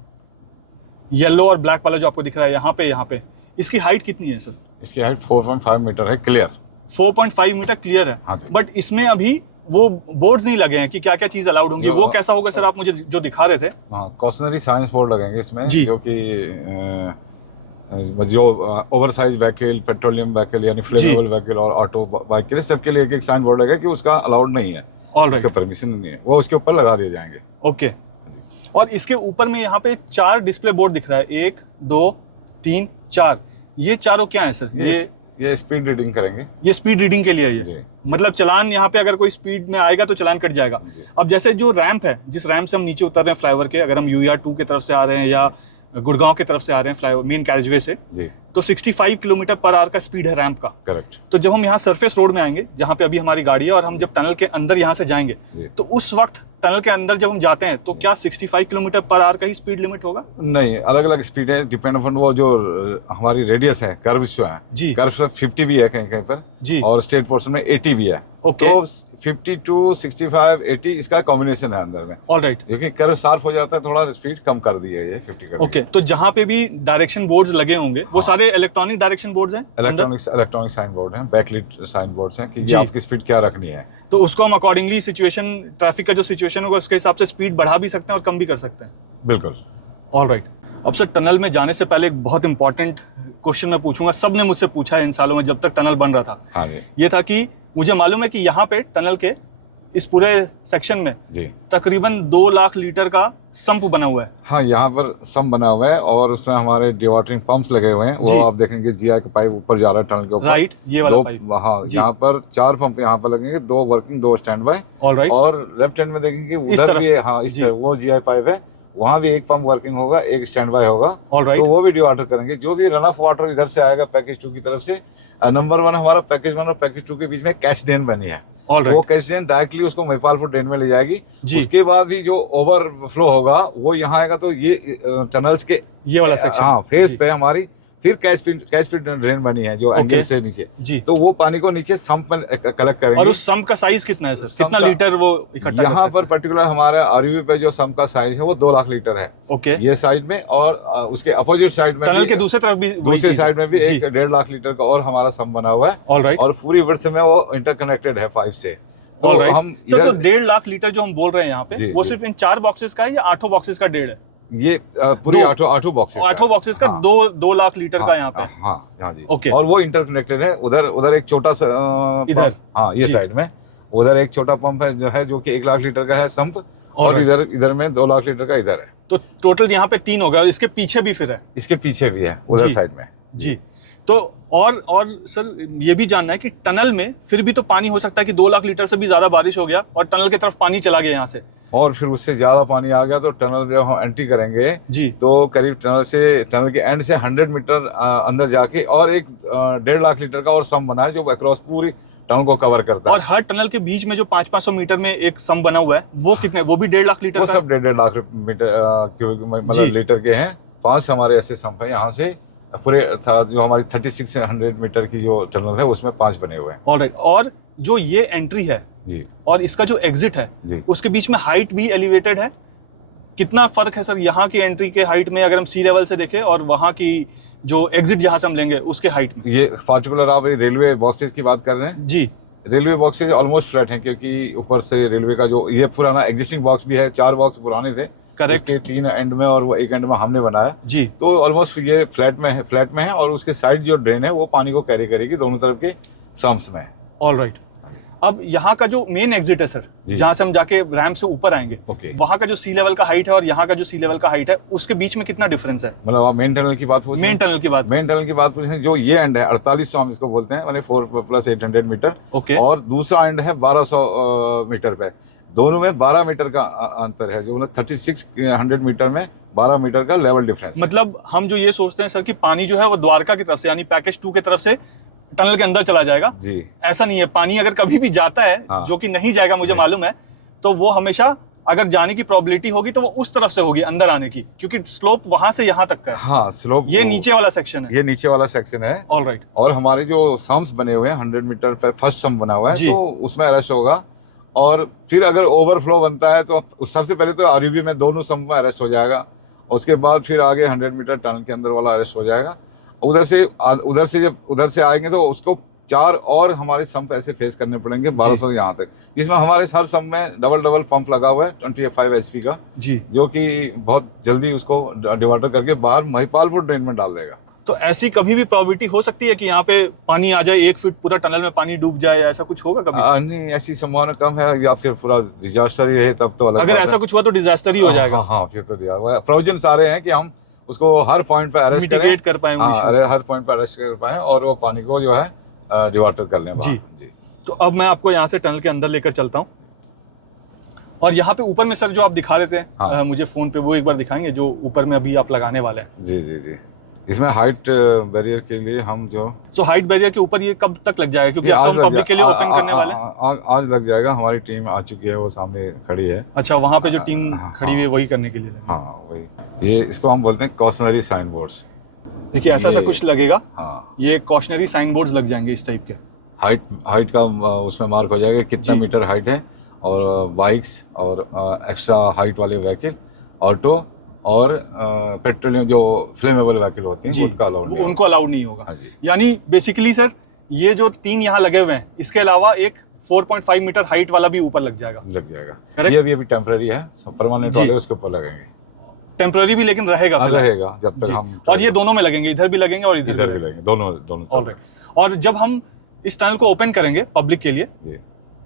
येलो और ब्लैक वाला जो आपको दिख रहा है यहाँ पे, इसकी हाइट कितनी है सर? इसकी हाइट 4.5 मीटर है, क्लियर 4.5 मीटर क्लियर है। हाँ, बट इसमें अभी वो बोर्ड्स नहीं लगे हैं कि क्या क्या चीज अलाउड होंगी, वो कैसा होगा सर? आप मुझे जो दिखा रहे थे। हाँ, कॉशनरी साइंस बोर्ड लगेंगे इसमें, जी। जो कि जो over size vehicle, petroleum vehicle यानी फ्लेमेबल व्हीकल और ऑटो बाइक के लिए सबके लिए एक साइन बोर्ड लगेगा कि उसका अलाउड नहीं है, उसका परमिशन नहीं है, वो उसके ऊपर लगा दिए जाएंगे। ओके। और इसके ऊपर में यहाँ पे 4 डिस्प्ले बोर्ड दिख रहा है, 1 2 3 4। ये चारों क्या है सर? ये स्पीड रीडिंग करेंगे, ये स्पीड रीडिंग के लिए ये, मतलब चलान यहाँ पे अगर कोई स्पीड में आएगा तो चलान कट जाएगा। अब जैसे जो रैंप है, जिस रैंप से हम नीचे उतर रहे हैं फ्लाईओवर के, अगर हम UER 2 की तरफ से आ रहे हैं या गुड़गांव की तरफ से आ रहे हैं फ्लाईओवर मेन कैरेजवे से, तो 65 किलोमीटर पर आवर का स्पीड है रैंप का। करेक्ट। तो जब हम यहाँ सरफेस रोड में आएंगे जहाँ पे अभी हमारी गाड़ी है, और हम जब टनल के अंदर यहाँ से जाएंगे, तो उस वक्त टनल के अंदर जब हम जाते हैं तो क्या 65 किलोमीटर पर आवर का ही स्पीड लिमिट होगा? नहीं, अलग अलग स्पीड है, डिपेंड अपॉन वो जो हमारी रेडियस है, कर्व्स जो है जी, कर्व्स 50 भी है कहीं कहीं पर जी, और स्ट्रेट पोर्शन में 80 भी है। ओके। तो 52, 65, 80 इसका कॉम्बिनेशन है अंदर में। ऑलराइट। क्योंकि कर्व शार्प हो जाता है, थोड़ा स्पीड कम कर दी है ये 50 कर। ओके। तो जहाँ पे भी डायरेक्शन बोर्ड्स लगे होंगे वो सारे इलेक्ट्रॉनिक डायरेक्शन बोर्ड्स हैं? इलेक्ट्रॉनिक साइन बोर्ड हैं, बैकलिट साइन बोर्ड्स हैं कि ये आपकी स्पीड क्या रखनी है। तो उसको हम अकॉर्डिंगली सिचुएशन, ट्रैफिक का जो सिचुएशन होगा उसके हिसाब से स्पीड बढ़ा भी सकते हैं और कम भी कर सकते हैं। बिल्कुल। ऑलराइट। अब सर टनल में जाने से पहले एक बहुत इंपॉर्टेंट क्वेश्चन मैं पूछूंगा, सब ने मुझसे पूछा है इन सालों में जब तक टनल बन रहा था। हाँ जी। ये था कि मुझे मालूम है कि यहाँ पे टनल के इस पूरे सेक्शन में जी तकरीबन 2 लाख लीटर का सम्प बना हुआ है। हाँ, यहाँ पर सम्प बना हुआ है और उसमें हमारे डिवाटरिंग पंप्स लगे हुए हैं, वो आप देखेंगे GI का पाइप ऊपर जा रहा है टनल के ऊपर। राइट, ये वाला पाइप। हाँ, यहाँ पर 4 पंप यहाँ पर लगेंगे, 2 वर्किंग 2 स्टैंड बाय। ऑलराइट। और लेफ्ट हैंड में देखेंगे उधर भी, हाँ इस तरह वो GI पाइप है, वहाँ भी एक पंप वर्किंग होगा, एक स्टैंड बाय होगा। तो वो भी डिवाटर करेंगे। जो भी रन ऑफ वाटर इधर से आएगा पैकेज 2 की तरफ से, नंबर 1 हमारा पैकेज 1 और पैकेज 2 के बीच में कैश ड्रेन बनी है, वो कैश ड्रेन डायरेक्टली उसको महिपालपुर ड्रेन में ले जाएगी। उसके बाद भी जो ओवरफ्लो होगा वो यहाँ आएगा, तो ये टनल्स के ये वाला सेक्शन, हाँ फेस पे हमारी फिर कैश पिट ड्रेन बनी है जो एंगल से नीचे जी, तो वो पानी को नीचे सम्प में कलेक्ट करेंगे। और उस सम्प का साइज कितना है सर? कितना लीटर वो इकट्ठा? यहाँ पर पर्टिकुलर हमारे आरयूबी पे जो सम्प का साइज है वो 2 लाख लीटर है। ओके। ये साइड में, और उसके अपोजिट साइड में, टनल के दूसरे तरफ भी, दूसरी साइड में भी एक 1.5 लाख लीटर का और हमारा सम्प बना हुआ है। ऑलराइट। और पूरी विड्थ में वो इंटरकनेक्टेड है पाइप से। तो हम सर, तो 1.5 लाख लीटर जो हम बोल रहे हैं यहाँ पे, वो सिर्फ इन 4 बॉक्सेस का है या 8 बॉक्सेस का 1.5 है? ये पूरी 8 बॉक्सेस का 2 लाख लीटर का यहाँ पे। हाँ जी। ओके। और वो इंटरकनेक्टेड है। उधर एक छोटा सा इधर, हाँ ये साइड में उधर एक छोटा पंप है जो कि 1 लाख लीटर का है सम्प, और इधर में 2 लाख लीटर का इधर है। तो टोटल यहाँ पे 3 हो गया। इसके पीछे भी फिर है? इसके पीछे भी है उधर साइड में जी। तो और सर ये भी जानना है कि टनल में फिर भी तो पानी हो सकता है कि 2 लाख लीटर से भी ज्यादा बारिश हो गया और टनल की तरफ पानी चला गया यहाँ से, और फिर उससे ज्यादा पानी आ गया, तो टनल जब हम एंट्री करेंगे जी, तो करीब टनल के एंड से 100 मीटर अंदर जाके और एक 1.5 लाख लीटर का और सम्प बना है जो अक्रॉस पूरी टनल को कवर करता और है। हर टनल के बीच में जो 500 मीटर में एक सम बना हुआ है वो कितने, वो भी 1.5 लाख लीटर वो का सब 1.5 लाख मीटर क्यूबिक जी। मतलब लीटर के हैं। 5 हमारे ऐसे सम्प हैं यहाँ से पूरे जो हमारी 3600 मीटर की जो टनल है उसमें 5 बने हुए हैं। ऑलराइट। और जो ये एंट्री है जी और इसका जो एग्जिट है जी। उसके बीच में हाइट भी एलिवेटेड है। कितना फर्क है सर यहाँ की एंट्री के हाइट में अगर हम सी लेवल से देखें और वहाँ की जो एग्जिट जहाँ से हम लेंगे उसके हाइट में? ये पार्टिकुलर आप रेलवे बॉक्सेस की बात कर रहे हैं जी। रेलवे बॉक्सेज ऑलमोस्ट फ्लैट हैं क्योंकि ऊपर से रेलवे का जो ये पुराना एग्जिस्टिंग बॉक्स भी है, 4 बॉक्स पुराने थे, करेक्ट। उसके 3 एंड में और वो 1 एंड में हमने बनाया जी। तो ऑलमोस्ट ये फ्लैट में है और उसके साइड जो ड्रेन है वो पानी को कैरी करेगी दोनों तरफ के सम्प्स में। ऑलराइट। अब यहाँ का जो मेन एग्जिट है सर, जी। जहाँ से हम जाके रैंप से ऊपर आएंगे, ओके। वहाँ का जो सी लेवल का हाइट है और यहाँ का जो सी लेवल का हाइट है उसके बीच में कितना डिफरेंस है? मतलब आप मेन टनल की बात पूछ रहे हैं? मेन टनल की बात। मेन टनल की बात पूछ रहे हैं, जो ये एंड है 4800 हम इसको बोलते हैं, माने 4 + 800 मीटर, ओके। और दूसरा एंड है 1200 मीटर पे। दोनों में 12 मीटर का अंतर है, जो 3600 मीटर में 12 मीटर का लेवल डिफरेंस। मतलब हम जो ये सोचते हैं सर कि पानी जो है वो द्वारका की तरफ से यानी पैकेज 2 की तरफ से टनल के अंदर चला जाएगा, जी ऐसा नहीं है। पानी अगर कभी भी जाता है, हाँ। जो कि नहीं जाएगा मुझे मालूम है, तो वो हमेशा अगर जाने की प्रोबेबिलिटी होगी तो वो उस तरफ से होगी अंदर आने की, क्योंकि स्लोप वहां से यहाँ तक का है। हाँ स्लोप ये नीचे वाला सेक्शन है। ये नीचे वाला सेक्शन है। ऑलराइट। और हमारे जो सम्स बने हुए हैं 100 मीटर पे फर्स्ट सम बना हुआ है जी। तो उसमें अरेस्ट होगा, और फिर अगर ओवरफ्लो बनता है तो सबसे पहले तो आरयूबी में दोनों सम में अरेस्ट हो जाएगा, उसके बाद फिर आगे 100 मीटर टनल के अंदर वाला अरेस्ट हो जाएगा। जब उधर से आएंगे तो उसको 4 और हमारे सम्प ऐसे फेस करने पड़ेंगे 1200 यहाँ तक, जिसमें हमारे हर सम्प में डबल पंप लगा हुआ है 25 HP का, जी। जो कि बहुत जल्दी उसको डिवाटर करके बाहर महिपालपुर ड्रेन में डाल देगा। तो ऐसी कभी भी प्रोबेबिलिटी हो सकती है कि यहाँ पे पानी आ जाए, 1 फीट पूरा टनल में पानी डूब जाए, ऐसा कुछ होगा कभी? नहीं, ऐसी संभावना कम है, या फिर पूरा डिजास्टर ही है तब तो अलग अगर बात है। ऐसा कुछ हुआ तो डिजास्टर ही हो जाएगा। हाँ फिर तो प्रोविजन सारे हैं कि हम उसको हर पॉइंट पे अरेस्ट करें, मिटिगेट कर पाए। हर पॉइंट पे अरेस्ट कर पाए और वो पानी को जो है डिवाटर कर लें जी। जी। तो अब मैं आपको यहाँ से टनल के अंदर लेकर चलता हूँ, और यहाँ पे ऊपर में सर जो आप दिखा रहे थे हाँ। मुझे फोन पे, वो एक बार दिखाएंगे जो ऊपर में अभी आप लगाने वाले हैं? जी जी जी। इसमें हाइट बैरियर के लिए हम जो हाइट बैरियर के ऊपर ये कब तक लग जाएगा, क्योंकि अब तो हम पब्लिक के लिए ओपन करने वाले हैं? आज लग जाएगा, हमारी टीम आ चुकी है, वो सामने खड़ी है। अच्छा, वहाँ पे जो टीम हाँ, खड़ी हुई है वही करने के लिए लगेगा। हाँ वही, ये इसको हम बोलते हैं कॉशनरी साइन बोर्ड्स। देखिए ऐसा सा ये- कुछ लगेगा, हाँ, ये कॉशनरी साइन बोर्ड्स लग जाएंगे इस टाइप के। हाइट का उसमें मार्क हो जाएगा कितना जी। मीटर हाइट है, और बाइक्स और एक्स्ट्रा हाइट वाले व्हीकल, ऑटो और पेट्रोलियम जो फ्लेमेबल व्हीकल होते हैं जी, उनका अलाउड नहीं उनको अलाउड नहीं होगा। हाँ जी। यानी बेसिकली सर ये जो 3 यहाँ लगे हुए हैं, इसके अलावा एक 4.5 मीटर हाइट वाला भी ऊपर लग जाएगा। लग जाएगा। Correct? ये अभी टेम्पररी है, परमानेंट जी। वाले उसके ऊपर लगेंगे। टेम्पररी भी लेकिन रहेगा फिलहाल। रहेगा जब तक जी। हम और ये दोनों में लगेंगे, इधर भी लगेंगे और इधर भी लगेंगे। लगेंगे, दोनों तरफ। ऑलराइट। और जब हम इस टनल को ओपन करेंगे पब्लिक के लिए, जी।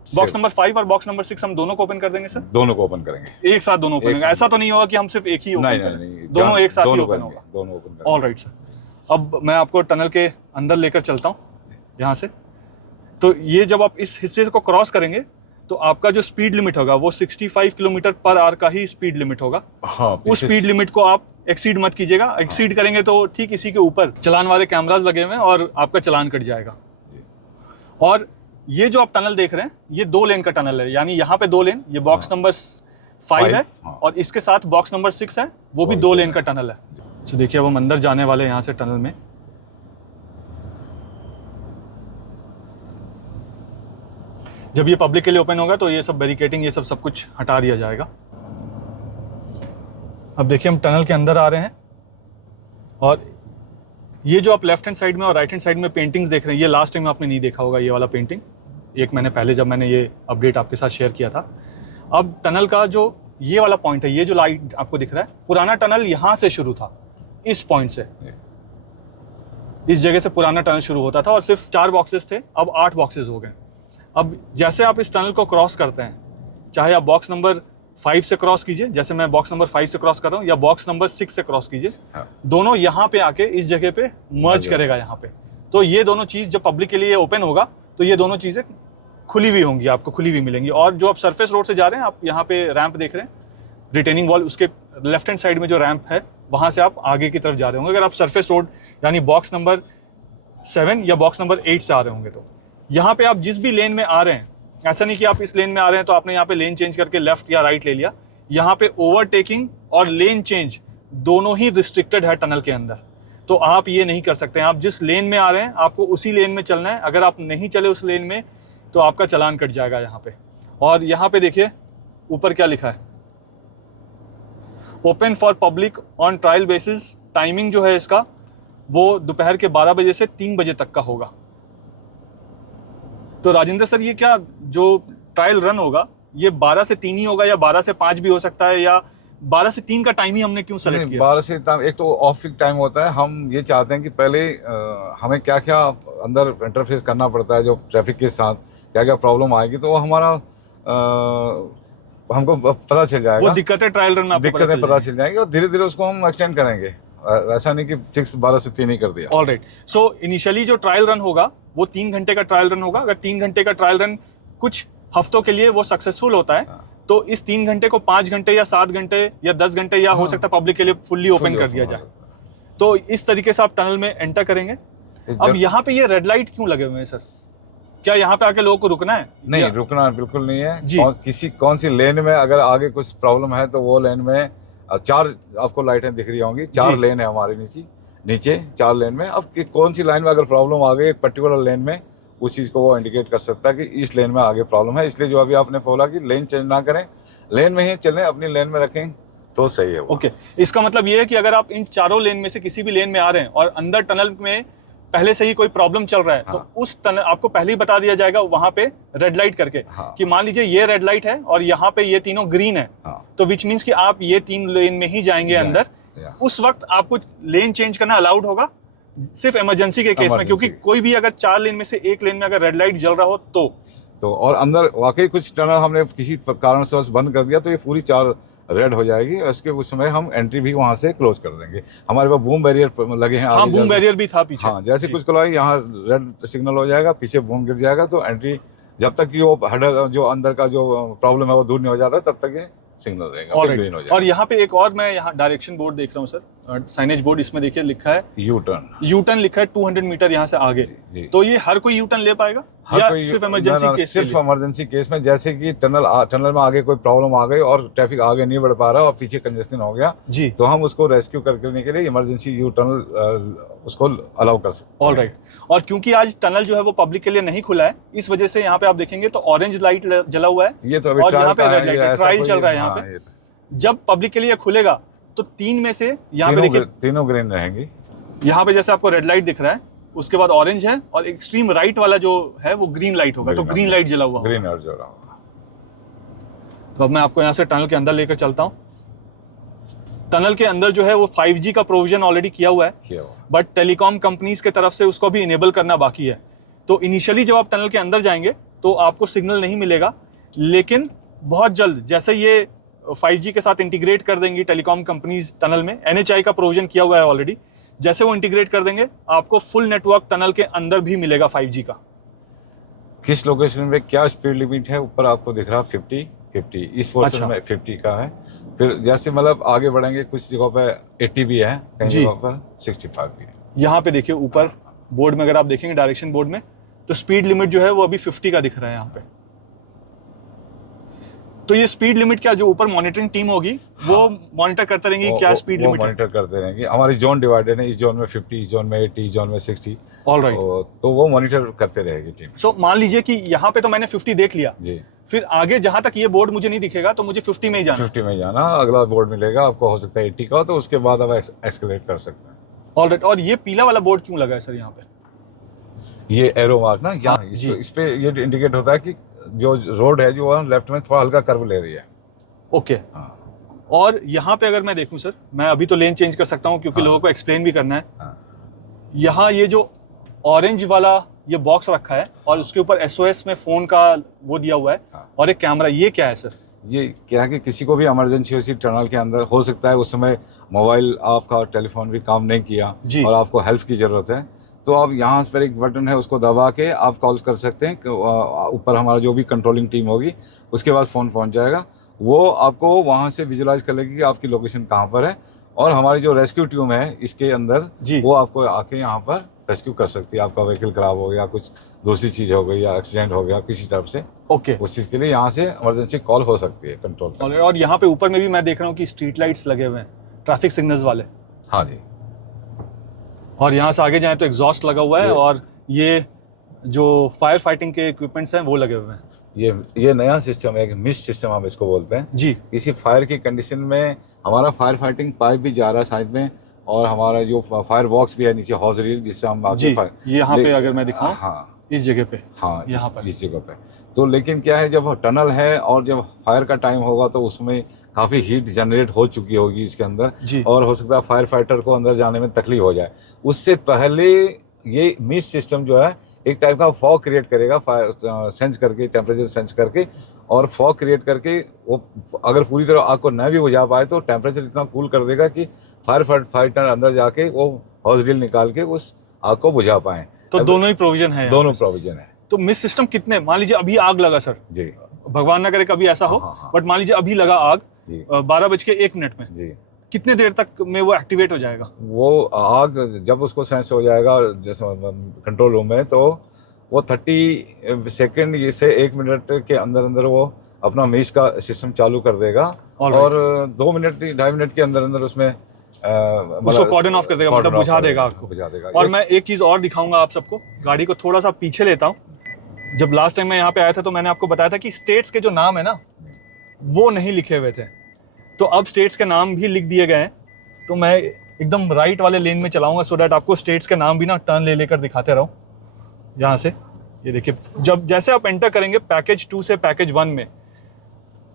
बॉक्स नंबर 5 और बॉक्स नंबर 6 हम दोनों को ओपन कर देंगे सर? दोनों को ओपन करेंगे एक साथ दोनों ओपन एक करेंगे? साथ। ऐसा तो नहीं होगा कि हम सिर्फ एक ही ओपन नहीं करें? नहीं, दोनों एक साथ ही दोनों ओपन करेंगे, होगा। दोनों ओपन करेंगे। Alright sir. अब मैं आपको टनल के अंदर लेकर चलता हूँ यहाँ से। तो ये जब आप इस हिस्से को क्रॉस करेंगे तो आपका जो स्पीड लिमिट होगा वो 65 किलोमीटर पर आवर का ही स्पीड लिमिट होगा। हाँ, उस स्पीड लिमिट को आप एक्सीड मत कीजिएगा। एक्सीड करेंगे तो ठीक इसी के ऊपर चलान वाले कैमरास लगे हुए हैं और आपका चलान कट जाएगा। जी। और ये जो आप टनल देख रहे हैं ये 2 लेन का टनल है, यानी यहाँ पे 2 लेन, ये बॉक्स नंबर 5 है, हाँ। और इसके साथ बॉक्स नंबर 6 है, वो भी 2 लेन का टनल है। तो देखिए अब हम अंदर जाने वाले हैं यहाँ से टनल में। जब ये पब्लिक के लिए ओपन होगा तो ये सब बैरिकेटिंग, ये सब कुछ हटा दिया जाएगा। अब देखिए हम टनल के अंदर आ रहे हैं, और ये जो आप लेफ्ट हैंड साइड में और राइट हैंड साइड में पेंटिंग्स देख रहे हैं, ये लास्ट टाइम आपने नहीं देखा होगा ये वाला पेंटिंग, एक महीने पहले जब मैंने ये अपडेट आपके साथ शेयर किया था। अब टनल का जो ये वाला पॉइंट है, ये जो लाइट आपको दिख रहा है, पुराना टनल यहाँ से शुरू था, इस पॉइंट से, इस जगह से पुराना टनल शुरू होता था, और सिर्फ 4 बॉक्सेस थे, अब 8 बॉक्सेस हो गए। अब जैसे आप इस टनल को क्रॉस करते हैं, चाहे आप बॉक्स नंबर 5 से क्रॉस कीजिए, जैसे मैं बॉक्स नंबर 5 से क्रॉस कर रहा हूँ, या बॉक्स नंबर 6 से क्रॉस कीजिए, हाँ। दोनों यहाँ पे आके इस जगह पे मर्ज हाँ। करेगा यहाँ पे। तो ये दोनों चीज़ जब पब्लिक के लिए ओपन होगा तो ये दोनों चीज़ें खुली हुई होंगी, आपको खुली हुई मिलेंगी। और जो आप सरफेस रोड से जा रहे हैं, आप यहाँ पे रैंप देख रहे हैं, रिटेनिंग वॉल, उसके लेफ्ट हैंड साइड में जो रैंप है वहाँ से आप आगे की तरफ जा रहे होंगे। अगर आप सरफेस रोड यानी बॉक्स नंबर 7 या बॉक्स नंबर 8 से आ रहे होंगे तो यहाँ पे आप जिस भी लेन में आ रहे हैं, ऐसा नहीं कि आप इस लेन में आ रहे हैं तो आपने यहाँ पे लेन चेंज करके लेफ्ट या राइट ले लिया। यहाँ पे ओवरटेकिंग और लेन चेंज दोनों ही रिस्ट्रिक्टेड है टनल के अंदर, तो आप ये नहीं कर सकते हैं। आप जिस लेन में आ रहे हैं आपको उसी लेन में चलना है। अगर आप नहीं चले उस लेन में तो आपका चालान कट जाएगा यहाँ पे। और यहाँ पे देखिए ऊपर क्या लिखा है, open for public on trial basis. Timing जो है इसका वो दोपहर के 12 बजे से 3 बजे तक का होगा। तो राजेंद्र सर, ये क्या जो ट्रायल रन होगा ये 12 से 3 ही होगा या 12 से 5 भी हो सकता है, या 12 से 3 का टाइम ही हमने क्यों सेलेक्ट किया? 12 से टाइम, एक तो ऑफ पीक टाइम होता है। हम ये चाहते हैं कि पहले हमें क्या क्या अंदर इंटरफेस करना पड़ता है, जो ट्रैफिक के साथ क्या क्या प्रॉब्लम आएगी, तो वो हमारा हमको पता चल जाएगा। वो दिक्कतें ट्रायल रन में आपको दिक्कतें पता चल जाएंगी और धीरे धीरे उसको हम एक्सटेंड करेंगे। ऐसा नहीं कि फिक्स 12 से 3 ही कर दिया। ऑलराइट, सो इनिशियली जो ट्रायल रन होगा वो 3 घंटे का ट्रायल रन होगा। अगर 3 घंटे का ट्रायल रन कुछ हफ्तों के लिए वो सक्सेसफुल होता है तो इस 3 घंटे को 5 घंटे या 7 घंटे या 10 घंटे या हो सकता है पब्लिक के लिए फुल्ली ओपन कर दिया जाए। तो इस तरीके से आप टनल में एंटर करेंगे। अब यहाँ पे ये रेड लाइट क्यों लगे हुए हैं सर? क्या यहाँ पे आके लोगों को रुकना है? नहीं, रुकना बिल्कुल नहीं है। कौन सी लेन में अगर आगे कुछ प्रॉब्लम है तो वो लेन में 4 आपको लाइटें दिख रही होंगी। 4 लेन है हमारे नीचे 4 लेन में। अब कौन सी लाइन में अगर प्रॉब्लम आ गई एक पर्टिकुलर लेन में, उस चीज़ को वो इंडिकेट कर सकता है कि इस लेन में आगे प्रॉब्लम है। इसलिए जो अभी आपने बोला कि लेन चेंज ना करें, लेन में ही चलें, अपनी लेन में रखें तो सही है। ओके, इसका मतलब ये है कि अगर आप इन चारों लेन में से किसी भी लेन में आ रहे हैं और अंदर टनल में पहले से ही कोई प्रॉब्लम चल रहा है तो उस टनल आपको पहले ही बता दिया जाएगा वहां पे रेड लाइट करके कि मान लीजिए ये रेड लाइट है और यहाँ पे ये तीनों ग्रीन है, तो विच मीन्स कि आप ये 3 लेन में ही जाएंगे अंदर। उस वक्त आपको लेन चेंज करना अलाउड होगा सिर्फ इमरजेंसी के केस में, क्योंकि कोई भी अगर 4 लेन में से एक लेन में अगर रेड लाइट जल रहा हो तो और अंदर वाकई कुछ टनल हमने किसी कारण से बंद कर दिया तो ये पूरी 4 रेड हो जाएगी। उसके उस समय हम एंट्री भी वहां से क्लोज कर देंगे। हमारे पास बूम बैरियर लगे हैं। हाँ, बूम बैरियर भी था पीछे। हाँ, जैसे कुछ खुला यहाँ रेड सिग्नल हो जाएगा, पीछे बूम गिर जाएगा, तो एंट्री जब तक कि वो हेडर जो अंदर का जो प्रॉब्लम है वो दूर नहीं हो जाता तब तक ये सिग्नल रहेगा, फिर ग्रीन हो जाएगा। और यहाँ पे एक और मैं यहाँ डायरेक्शन बोर्ड देख रहा हूँ सर, साइनेज बोर्ड, इसमें देखिए लिखा है यू टर्न लिखा है 200 मीटर यहाँ से आगे। तो ये हर कोई यू टर्न ले पाएगा या सिर्फ इमरजेंसी केस? सिर्फ इमरजेंसी केस में, जैसे कि टनल में आगे कोई प्रॉब्लम आ गई और ट्रैफिक आगे नहीं बढ़ पा रहा और पीछे कंजेस्शन हो गया जी, तो हम उसको रेस्क्यू करने के लिए इमरजेंसी यू टनल उसको अलाउ कर सकते हैं। ऑलराइट, और क्योंकि आज टनल जो है वो पब्लिक के लिए नहीं खुला है, इस वजह से यहाँ पे आप देखेंगे तो ऑरेंज लाइट जला हुआ है, ये तो और यहाँ पे रेड लाइट ट्रायल चल रहा है यहाँ पे। जब पब्लिक के लिए खुलेगा तो 3 में से यहाँ पे देखिए तीनों ग्रीन रहेंगी। यहाँ पे जैसे आपको रेड लाइट दिख रहा है, उसके बाद ऑरेंज है और एक्सट्रीम राइट वाला जो है वो ग्रीन लाइट होगा, तो ग्रीन लाइट जला हुआ ग्रीन लाइट जला हुआ। तो अब मैं आपको यहाँ से टनल के अंदर लेकर चलता हूँ। टनल के अंदर जो है वो 5G का प्रोविजन ऑलरेडी किया हुआ है, बट टेलीकॉम कंपनीज के तरफ से उसको भी इनेबल करना बाकी है। तो इनिशियली जब आप टनल के अंदर जाएंगे तो आपको सिग्नल नहीं मिलेगा, लेकिन बहुत जल्द जैसे ये 5G के साथ इंटीग्रेट कर देंगी टेलीकॉम कंपनीज टनल में, NHI का प्रोविजन किया हुआ है ऑलरेडी, जैसे वो इंटीग्रेट कर देंगे आपको फुल नेटवर्क टनल के अंदर भी मिलेगा 5G का। किस लोकेशन में क्या स्पीड लिमिट है ऊपर आपको दिख रहा है 50 इस पोर्शन में 50 का है। फिर जैसे मतलब आगे बढ़ेंगे कुछ जगहों पे 80 भी है, कई जगहों पर 65 भी है। यहाँ पे देखिए ऊपर बोर्ड में अगर आप देखेंगे डायरेक्शन बोर्ड में तो स्पीड लिमिट जो है वो अभी 50 का दिख रहा है यहाँ पे। तो ये स्पीड लिमिट क्या जो ऊपर मॉनिटरिंग टीम होगी वो मॉनिटर करते रहेंगी क्या स्पीड लिमिट मॉनिटर करते रहेंगे। हमारी जोन डिवाइडेड है, इस जोन में 50, इस जोन में 80, इस जोन में 60। ऑलराइट, तो वो मॉनिटर करते रहेगी टीम। सो मान लीजिए कि यहाँ पे तो मैंने 50 देख लिया जी, फिर आगे जहां तक ये बोर्ड मुझे नहीं दिखेगा तो मुझे 50 में ही जाना। 50 में ही जाना, अगला बोर्ड मिलेगा आपको, हो सकता है 80 का, तो उसके बाद आप एस्केलेट कर सकते हैं। ऑलराइट, और ये पीला वाला बोर्ड क्यों लगा है सर यहाँ पे? ये एरो मार्क ना यहाँ इस पे ये इंडिकेट होता है कि जो रोड है जो लेफ्ट में थोड़ा हल्का कर्व ले रही है। ओके, और यहाँ पे अगर मैं देखूं सर, मैं अभी तो लेन चेंज कर सकता हूँ क्योंकि लोगों को एक्सप्लेन भी करना है। यहाँ ये जो ऑरेंज वाला ये बॉक्स रखा है और उसके ऊपर SOS में फोन का वो दिया हुआ है और एक कैमरा, ये क्या है सर? ये क्या है कि किसी को भी इमरजेंसी हो टनल के अंदर, हो सकता है उस समय मोबाइल आपका टेलीफोन भी काम नहीं किया और आपको हेल्प की जरूरत है, तो आप यहाँ पर एक बटन है उसको दबा के आप कॉल कर सकते हैं। ऊपर हमारा जो भी कंट्रोलिंग टीम होगी उसके बाद फ़ोन पहुँच जाएगा, वो आपको वहाँ से विजुलाइज कर लेगी कि आपकी लोकेशन कहाँ पर है, और हमारी जो रेस्क्यू टीम है इसके अंदर वो आपको आके यहाँ पर रेस्क्यू कर सकती है। आपका व्हीकल खराब हो गया, कुछ दूसरी चीज़ हो गई या एक्सीडेंट हो गया किसी तरफ से, ओके। उस चीज़ के लिए यहाँ से इमरजेंसी कॉल हो सकती है कंट्रोल। और यहाँ पे ऊपर में भी मैं देख रहा हूँ कि स्ट्रीट लाइट्स लगे हुए हैं, ट्रैफिक सिग्नल्स वाले। हाँ जी। और यहाँ से आगे जाएं तो एग्जॉस्ट लगा हुआ है, और ये जो फायर फाइटिंग के इक्विपमेंट्स हैं वो लगे हुए हैं। ये नया सिस्टम है, एक मिस्ट सिस्टम हम इसको बोलते हैं जी। किसी फायर की कंडीशन में हमारा फायर फाइटिंग पाइप भी जा रहा है साइड में, और हमारा जो फायर बॉक्स भी है नीचे, हॉज रील, जिससे हम जी, यहाँ पे अगर मैं दिखाऊं, हाँ इस जगह पे, हाँ यहाँ पर इस जगह पे। तो लेकिन क्या है, जब टनल है और जब फायर का टाइम होगा तो उसमें काफ़ी हीट जनरेट हो चुकी होगी इसके अंदर जी। और हो सकता है फायर फाइटर को अंदर जाने में तकलीफ हो जाए। उससे पहले ये मिस्ट सिस्टम जो है एक टाइप का फॉग क्रिएट करेगा, फायर सेंस करके, टेम्परेचर सेंस करके, और फॉग क्रिएट करके वो अगर पूरी तरह आग को न भी बुझा पाए तो टेम्परेचर इतना कूल कर देगा कि फायर फाइटर अंदर जाके वो हॉज रील निकाल के उस आग को बुझा पाए। तो दोनों ही प्रोविजन है, दोनों प्रोविजन है। तो मिस्ट सिस्टम कितने, मान लीजिए अभी आग लगा सर जी, भगवान न करे कभी ऐसा हो, बट मान लीजिए अभी लगा आग 12:01 में जी, कितने देर तक में वो एक्टिवेट हो जाएगा? वो आग जब उसको सेंस हो जाएगा जैसे कंट्रोल रूम में, तो वो 30 सेकेंड से 1 मिनट के अंदर अंदर वो अपना मिस्ट का सिस्टम चालू कर देगा, और 2 मिनट 2.5 मिनट के अंदर अंदर उसमें उसको कॉर्डन ऑफ कर देगा, मतलब बुझा देगा आपको, बुझा देगा। और मैं एक चीज और दिखाऊंगा आप सबको, गाड़ी को थोड़ा सा पीछे लेता हूँ। जब लास्ट टाइम मैं यहाँ पे आया था तो मैंने आपको बताया था कि स्टेट्स के जो नाम है ना वो नहीं लिखे हुए थे, तो अब स्टेट्स के नाम भी लिख दिए गए हैं। तो मैं एकदम राइट वाले लेन में चलाऊंगा सो दैट आपको स्टेट्स के नाम भी ना टर्न ले लेकर दिखाते रहूं। यहाँ से ये देखिए, जब जैसे आप एंटर करेंगे पैकेज 2 से पैकेज 1 में,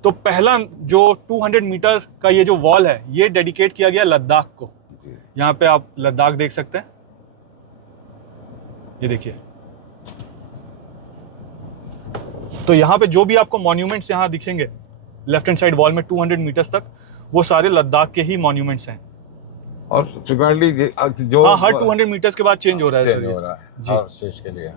तो पहला जो 200 मीटर का ये जो वॉल है ये डेडिकेट किया गया लद्दाख को। यहाँ पे आप लद्दाख देख सकते हैं, ये देखिए। तो यहाँ पे जो भी आपको मॉन्यूमेंट्स यहाँ दिखेंगे लेफ्ट हैंड साइड वॉल में 200 मीटर्स तक, वो सारे लद्दाख के ही मॉन्यूमेंट्स हैं। और फ्रीक्वेंटली जो हाँ, हर 200 मीटर्स के बाद चेंज हो रहा है सर, हो रहा है जी। और स्टेज के लिए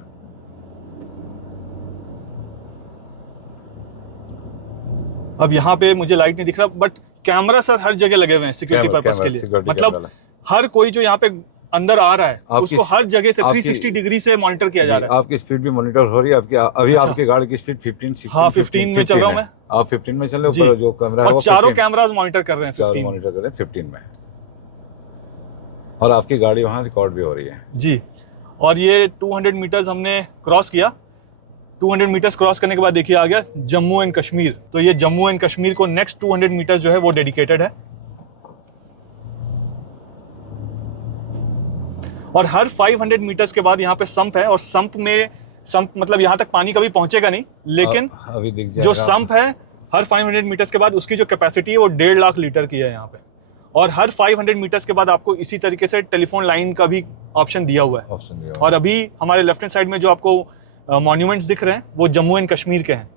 अब यहाँ पे मुझे लाइट नहीं दिख रहा, बट कैमरा सर हर जगह लगे हुए हैं सिक्योरिटी पर्पस के लिए। मतलब हर कोई जो यहाँ पे अंदर आ रहा है उसको हर जगह से 360 डिग्री से मॉनिटर किया जा रहा है। आपकी स्पीड भी मॉनिटर हो रही है। आपकी अभी आपकी गाड़ी की स्पीड 15 हाँ 15 में चल रहा हूँ मैं। आप 15 में चल रहे हो, जो कैमरा है और वो चारों कैमरास मॉनिटर कर रहे हैं, 15 मॉनिटर कर रहे हैं 15 में, और आपकी गाड़ी वहाँ रिकॉर्ड भी हो रही है जी। और ये 200 मीटर्स हमने क्रॉस किया। 200 मीटर्स क्रॉस करने के बाद देखिए आ गया जम्मू एंड कश्मीर। तो ये जम्मू एंड कश्मीर को नेक्स्ट 200 मीटर्स जो है वो डेडिकेटेड है। और हर 500 मीटर्स के बाद यहाँ पे संप है, और संप मतलब यहाँ तक पानी कभी पहुंचेगा नहीं, लेकिन अभी दिख जाएगा। जो संप है हर 500 मीटर्स के बाद उसकी जो कैपेसिटी है वो 1.5 लाख लीटर की है यहाँ पे। और हर 500 मीटर्स के बाद आपको इसी तरीके से टेलीफोन लाइन का भी ऑप्शन दिया हुआ है। और अभी हमारे लेफ्ट हैंड साइड में जो आपको मॉन्यूमेंट्स दिख रहे हैं वो जम्मू एंड कश्मीर के हैं।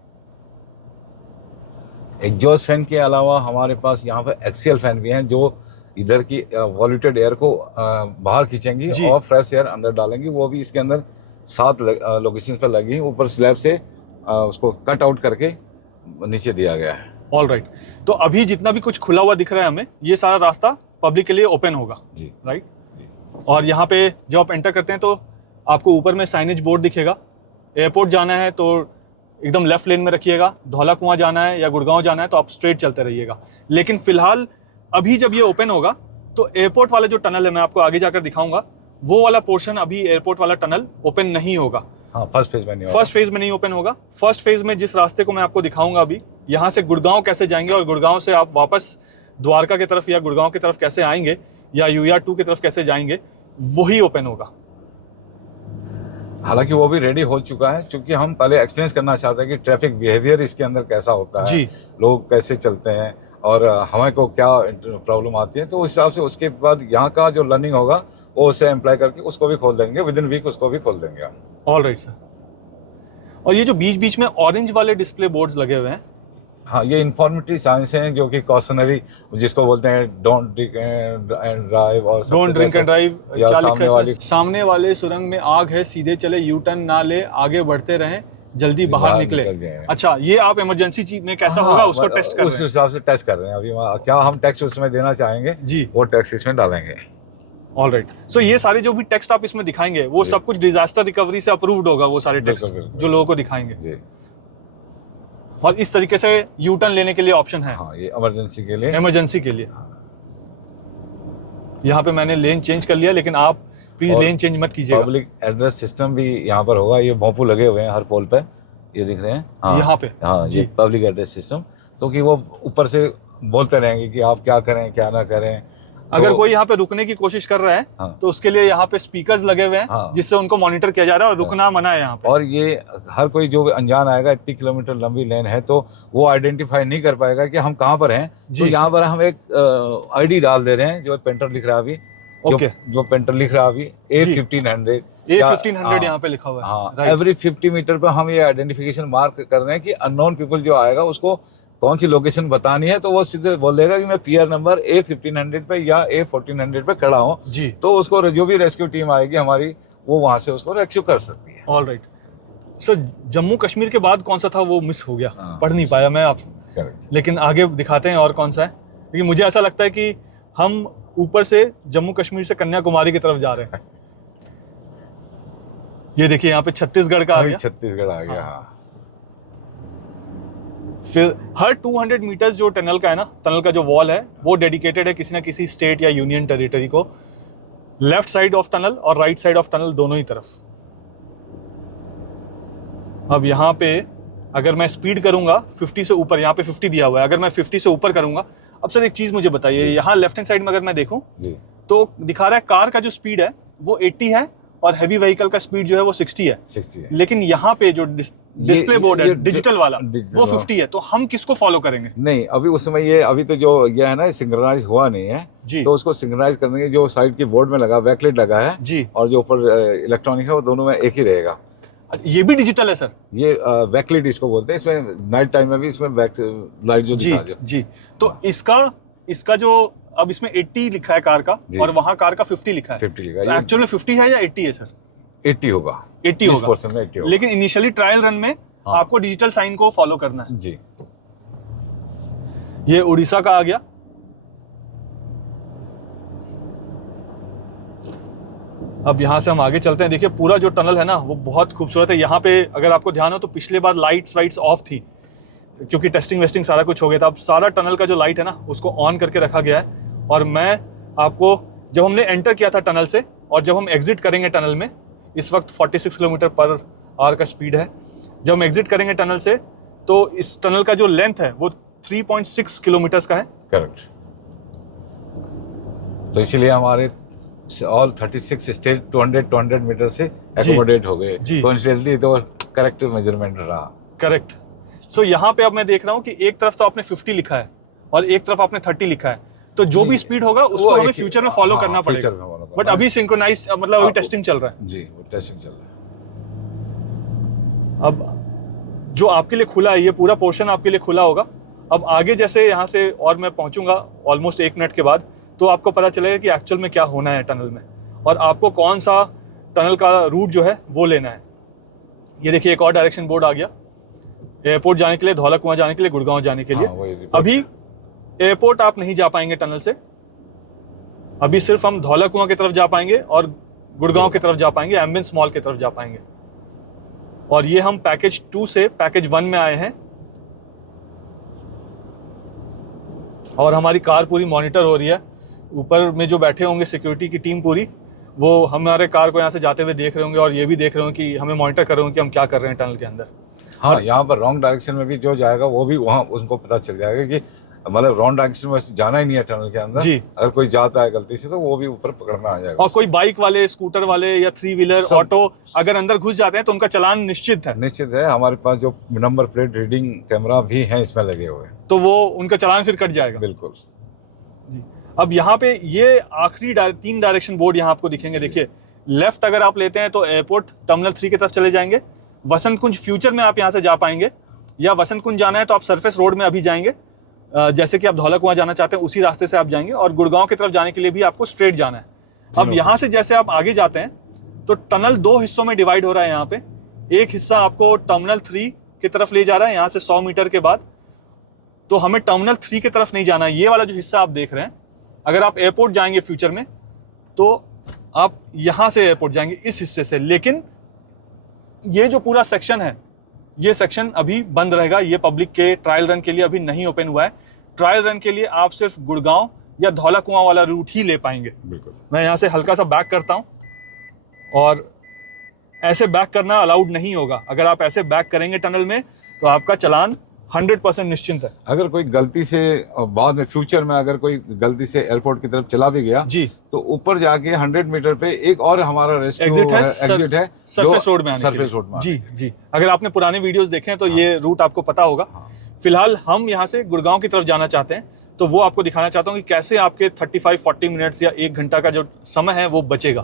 एग्जॉस्ट फैन के अलावा हमारे पास यहाँ पे एक्सियल फैन भी हैं जो इधर की वॉल्यूटेड एयर को बाहर खींचेंगी और फ्रेश एयर अंदर डालेंगी। वो भी इसके अंदर 7 लोकेशन पर लगी हैं। ऊपर स्लैब से उसको कट आउट करके नीचे दिया गया है। All right. तो अभी जितना भी कुछ खुला हुआ दिख रहा है हमें, ये सारा रास्ता पब्लिक के लिए ओपन होगा जी, राइट। और यहाँ पे जब आप एंटर करते हैं तो आपको ऊपर में साइनेज बोर्ड दिखेगा। एयरपोर्ट जाना है तो एकदम लेफ्ट लेन में रखिएगा, धौला कुआं जाना है या गुड़गांव जाना है तो आप स्ट्रेट चलते रहिएगा। लेकिन फिलहाल अभी जब ये ओपन होगा तो एयरपोर्ट वाला जो टनल है, मैं आपको आगे जाकर दिखाऊंगा, वो वाला पोर्शन अभी एयरपोर्ट वाला टनल ओपन नहीं होगा। हाँ, फर्स्ट फेज में नहीं होगा। फर्स्ट फेज में नहीं ओपन होगा। फर्स्ट फेज में जिस रास्ते को मैं आपको दिखाऊंगा अभी, यहाँ से गुड़गांव कैसे जाएंगे और गुड़गांव से आप वापस द्वारका की तरफ या गुड़गांव की तरफ कैसे आएंगे या UER 2 की तरफ कैसे जाएंगे, वही ओपन होगा। हालांकि वो भी रेडी हो चुका है, क्योंकि हम पहले एक्सपीरियंस करना चाहते हैं कि ट्रैफिक बिहेवियर इसके अंदर कैसा होता है जी, लोग कैसे चलते हैं और हमें को क्या प्रॉब्लम आती है। तो उस हिसाब से उसके बाद यहाँ का जो लर्निंग होगा वो उसे एम्प्लॉय करके उसको भी खोल देंगे, विद इन वीक उसको भी खोल देंगे हम। All right sir. और ये जो बीच बीच में ऑरेंज वाले डिस्प्ले बोर्ड्स लगे हुए हैं, हाँ, ये इंफॉर्मेटिव साइंस हैं जो कि कॉशनरी, जिसको बोलते हैं डोंट ड्रिंक एंड ड्राइव, और डोंट ड्रिंक एंड ड्राइव। क्या लिखा है इसमें? सामने वाले सुरंग में आग है, सीधे चले, यू टर्न ना ले, आगे बढ़ते रहें, जल्दी बाहर निकले। अच्छा, ये आप इमरजेंसी चीज में कैसा होगा उसको टेस्ट कर रहे हैं? उस हिसाब से टेस्ट कर रहे हैं अभी। क्या हम टैक्स उसमें देना चाहेंगे जी, वो टैक्स इसमें डालेंगे। All right. सो ये सारे जो भी टेक्स्ट आप इसमें दिखाएंगे वो जी। सब कुछ डिजास्टर रिकवरी से अप्रूव्ड होगा, वो सारे टेक्स्ट बिल्कुल, बिल्कुल। जो लोगों को दिखाएंगे। जी और इस तरीके से यू टर्न लेने के लिए ऑप्शन है हाँ, ये इमरजेंसी के लिए। इमरजेंसी के लिए। यहाँ पे मैंने लेन चेंज कर लिया, लेकिन आप प्लीज और लेन चेंज मत कीजिएगा। पब्लिक एड्रेस सिस्टम भी यहाँ पर होगा, ये भोंपू लगे हुए हैं हर पोल पे, ये दिख रहे हैं। हाँ, यहाँ पे हाँ जी। ये पब्लिक एड्रेस सिस्टम, तो कि वो ऊपर से बोलते रहेंगे कि आप क्या करें क्या ना करें। अगर तो- कोई यहाँ पे रुकने की कोशिश कर रहा है हाँ। तो उसके लिए यहाँ पे स्पीकर्स लगे हुए हैं, हाँ। जिससे उनको मॉनिटर किया जा रहा है और रुकना मना है यहाँ पे। और ये हर कोई जो अनजान आएगा, 30 किलोमीटर लंबी लेन है, तो वो आइडेंटिफाई नहीं कर पाएगा कि हम कहाँ पर हैं। तो जी। यहाँ पर हम एक आईडी डाल दे रहे हैं, जो पेंटर लिख रहा है अभी, ओके। जो पेंटर लिख रहा है अभी A1500 A1500 यहाँ पे लिखा हुआ है। हाँ, राइट। एवरी 50 मीटर पर हम ये आइडेंटिफिकेशन मार्क कर रहे हैं कि अननोन पीपल जो आएगा उसको कौन सी लोकेशन बतानी है, तो वो सीधे बोल देगा कि मैं पीआर नंबर A1500 पे या A1400 पे खड़ा हूँ। जी। तो उसको जो भी रेस्क्यू टीम आएगी हमारी, वो वहां से उसको रेस्क्यू कर सकती है। All right. Sir Jammu Kashmir के बाद कौन सा था वो मिस हो गया, हाँ। पढ़ नहीं पाया मैं आप, करेक्ट। लेकिन आगे दिखाते हैं और कौन सा है, क्योंकि मुझे ऐसा लगता है कि हम ऊपर से जम्मू कश्मीर से कन्याकुमारी की तरफ जा रहे हैं। ये देखिए यहाँ पे छत्तीसगढ़ का आ अभी गया। छत्तीसगढ़ आ गया। हाँ। हाँ। फिर हर 200 मीटर्स जो टनल का है ना, टनल का जो वॉल है वो डेडिकेटेड है किसी ना किसी स्टेट या यूनियन टेरिटरी को, लेफ्ट साइड ऑफ टनल और राइट साइड ऑफ टनल दोनों ही तरफ। अब यहाँ पे अगर मैं स्पीड करूंगा 50 से ऊपर, यहाँ पे 50 दिया हुआ है, अगर मैं 50 से ऊपर करूंगा। अब सर एक चीज मुझे बताइए, यहाँ लेफ्ट हैंड साइड में अगर मैं देखूं जी। तो दिखा रहा है कार का जो स्पीड है वो 80 है और हैवी व्हीकल का स्पीड जो है वो 60 है। 60 है। लेकिन यहाँ पे जो डिस्प्ले बोर्ड है ये डिजिटल वाला डिजिटल वो वाला। 50 है, तो हम किसको फॉलो करेंगे? नहीं, अभी उस समय ये अभी तो जो ये है ना, सिंक्रोनाइज हुआ नहीं है, जी तो उसको सिंक्रोनाइज करने के जो साइड की बोर्ड में लगा, बैकलाइट लगा है, जी। और जो ऊपर इलेक्ट्रॉनिक है, वो दोनों में एक ही रहेगा। ये भी डिजिटल है सर? ये बैकलाइट इसको बोलते हैं। इसमें नाइट टाइम में भी इसमें बैक लाइट जो जी दिखा जो। जी। तो इसका जो अब इसमें 80 लिखा है कार का जी। और वहां कार का 50 लिखा है, 50 लिखा तो है। एक्चुअल में 50 है या 80 है सर? 80 होगा। 80 इस होगा। पोर्शन में 80 होगा। लेकिन इनिशियली ट्रायल रन में हाँ। आपको डिजिटल साइन को फॉलो करना है। जी। ये उड़ीसा का आ गया। अब यहाँ से हम आगे चलते हैं। देखिए पूरा जो टनल है ना वो बहुत खूबसूरत है। यहाँ पे अगर आपको ध्यान हो तो पिछले बार लाइट्स ऑफ थी, क्योंकि टेस्टिंग वेस्टिंग सारा कुछ हो गया था। अब सारा टनल का जो लाइट है ना उसको ऑन करके रखा गया है। और मैं आपको, जब हमने एंटर किया था टनल से और जब हम एग्जिट करेंगे टनल में, इस वक्त 46 किलोमीटर पर आवर का स्पीड है। जब हम एग्जिट करेंगे टनल से तो इस टनल का जो लेंथ है वो 3.6 किलोमीटर का है। करेक्ट। तो इसीलिए हमारे ऑल 36 स्टेज 200 मीटर से एकोमोडेट हो गए। जी। कोइंसिडेंटली तो करेक्ट मेजरमेंट रहा। करेक्ट। सो यहाँ पे अब मैं देख रहा हूँ कि एक तरफ तो आपने 50 लिखा है और एक तरफ आपने 30 लिखा है, तो जो भी स्पीड होगा उसको हमें फ्यूचर में फॉलो करना पड़ेगा। बट अभी सिंक्रोनाइज मतलब अभी टेस्टिंग चल रहा है। जी, वो टेस्टिंग चल रहा है। अब जो आपके लिए खुला है, ये पूरा पोर्शन आपके लिए खुला होगा। अब आगे जैसे यहाँ से और मैं पहुंचूंगा ऑलमोस्ट 1 मिनट के बाद, तो आपको पता चलेगा कि एक्चुअल में क्या होना है टनल में और आपको कौन सा टनल का रूट जो है वो लेना है। ये देखिए एक और डायरेक्शन बोर्ड आ गया, एयरपोर्ट जाने के लिए, धौला कुआं जाने के लिए, गुड़गांव जाने के लिए। हाँ, वही report। अभी एयरपोर्ट आप नहीं जा पाएंगे टनल से, अभी सिर्फ हम धौला कुआं की तरफ जा पाएंगे और गुड़गांव की तरफ जा पाएंगे, एम्बियंस मॉल की तरफ जा पाएंगे। और ये हम पैकेज 2 से पैकेज 1 में आए हैं और हमारी कार पूरी मॉनिटर हो रही है। ऊपर में जो बैठे होंगे सिक्योरिटी की टीम पूरी, वो हमारे कार को यहाँ से जाते हुए देख रहे होंगे और ये भी देख रहे होंगे कि हमें मॉनिटर कर रहे होंगे कि हम क्या कर रहे हैं टनल के अंदर। हाँ, यहाँ पर रॉन्ग डायरेक्शन में भी जो जाएगा वो भी वहाँ उनको पता चल जाएगा कि मतलब रॉन्ग डायरेक्शन में जाना ही नहीं है टनल के अंदर। जी। अगर कोई जाता है गलती से तो वो भी ऊपर पकड़ना आ जाएगा। और कोई बाइक वाले, स्कूटर वाले या 3 व्हीलर सब- ऑटो अगर अंदर घुस जाते हैं तो उनका चालान निश्चित है, निश्चित है। हमारे पास जो नंबर प्लेट रीडिंग कैमरा भी है इसमें लगे हुए। तो वो उनका चालान फिर कट जाएगा। बिल्कुल। अब यहाँ पे ये आखिरी 3 डायरेक्शन बोर्ड यहाँ आपको दिखेंगे। देखिए लेफ्ट अगर आप लेते हैं तो एयरपोर्ट टर्मिनल 3 की तरफ चले जाएंगे। वसंत कुंज फ्यूचर में आप यहाँ से जा पाएंगे, या वसंत कुंज जाना है तो आप सरफेस रोड में अभी जाएंगे, जैसे कि आप धौला कुआं जाना चाहते हैं उसी रास्ते से आप जाएंगे। और गुड़गांव की तरफ जाने के लिए भी आपको स्ट्रेट जाना है। अब यहाँ से जैसे आप आगे जाते हैं तो टनल 2 हिस्सों में डिवाइड हो रहा है। यहाँ पे एक हिस्सा आपको टर्मिनल 3 की तरफ ले जा रहा है, यहाँ से 100 मीटर के बाद। तो हमें टर्मिनल 3 की तरफ नहीं जाना है। ये वाला जो हिस्सा आप देख रहे हैं, अगर आप एयरपोर्ट जाएंगे फ्यूचर में तो आप यहाँ से एयरपोर्ट जाएंगे इस हिस्से से, लेकिन ये जो पूरा सेक्शन है, ये सेक्शन अभी बंद रहेगा। ये पब्लिक के ट्रायल रन के लिए अभी नहीं ओपन हुआ है। ट्रायल रन के लिए आप सिर्फ गुड़गांव या धौला कुआं वाला रूट ही ले पाएंगे। बिल्कुल। मैं यहाँ से हल्का सा बैक करता हूँ, और ऐसे बैक करना अलाउड नहीं होगा। अगर आप ऐसे बैक करेंगे टनल में तो आपका चालान 100% निश्चिंत है। अगर कोई गलती से बाद में फ्यूचर में अगर कोई गलती से एयरपोर्ट की तरफ चला भी गया जी, तो ऊपर जाके 100 मीटर पे एक और हमारा रेस्क्यू एग्जिट है, एग्जिट है सरफेस रोड में आने के लिए। सरफेस रोड में जी जी, अगर आपने पुराने वीडियोस देखे हैं तो ये रूट आपको पता होगा। फिलहाल हम यहाँ से गुड़गांव की तरफ जाना चाहते हैं, तो वो आपको दिखाना चाहता हूँ कि कैसे आपके 35-40 मिनट्स या 1 घंटा का जो समय है वो बचेगा।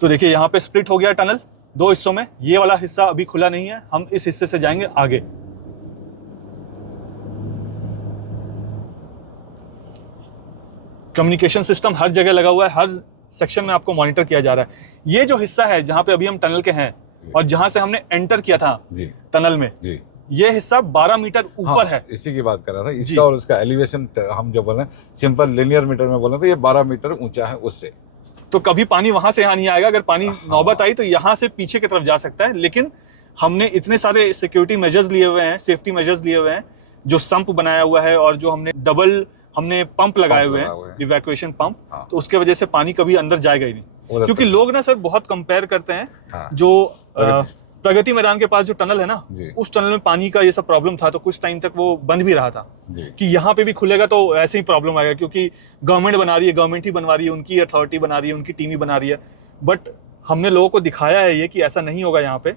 तो देखिए यहाँ पे स्प्लिट हो गया टनल 2 हिस्सों में। ये वाला हिस्सा अभी खुला नहीं है, हम इस हिस्से से जाएंगे आगे। कम्युनिकेशन सिस्टम हर जगह लगा हुआ है, हर सेक्शन में आपको मॉनिटर किया जा रहा है। ये जो हिस्सा है जहां पे अभी हम टनल के हैं और जहां से हमने एंटर किया था जी टनल में, जी, ये हिस्सा 12 मीटर ऊपर है। इसी की बात कर रहा था, इसका और उसका एलिवेशन हम जो बोल रहे हैं सिंपल लिनियर मीटर में बोल रहे हैं, तो ये 12 मीटर ऊंचा है उससे। तो कभी पानी वहां से यहाँ नहीं आएगा। अगर पानी नौबत आई तो यहाँ से पीछे की तरफ जा सकता है, लेकिन हमने इतने सारे सिक्योरिटी मेजर्स लिए हुए हैं, सेफ्टी मेजर्स लिए हुए हैं, जो संप बनाया हुआ है और जो हमने डबल पंप लगाए हुए हैं, इवैक्यूएशन पंप। तो उसके वजह से पानी कभी अंदर जाएगा ही नहीं। क्योंकि लोग ना सर बहुत कंपेयर करते हैं, जो प्रगति मैदान के पास जो टनल है ना, उस टनल में पानी का ये सब प्रॉब्लम था, तो कुछ टाइम तक वो बंद भी रहा था कि यहाँ पे भी खुलेगा तो ऐसे ही प्रॉब्लम आएगा, क्योंकि गवर्नमेंट बना रही है, गवर्नमेंट ही बनवा रही है, उनकी अथॉरिटी बना रही है, उनकी टीम ही बना रही है। बट हमने लोगों को दिखाया है ये कि ऐसा नहीं होगा यहाँ पे।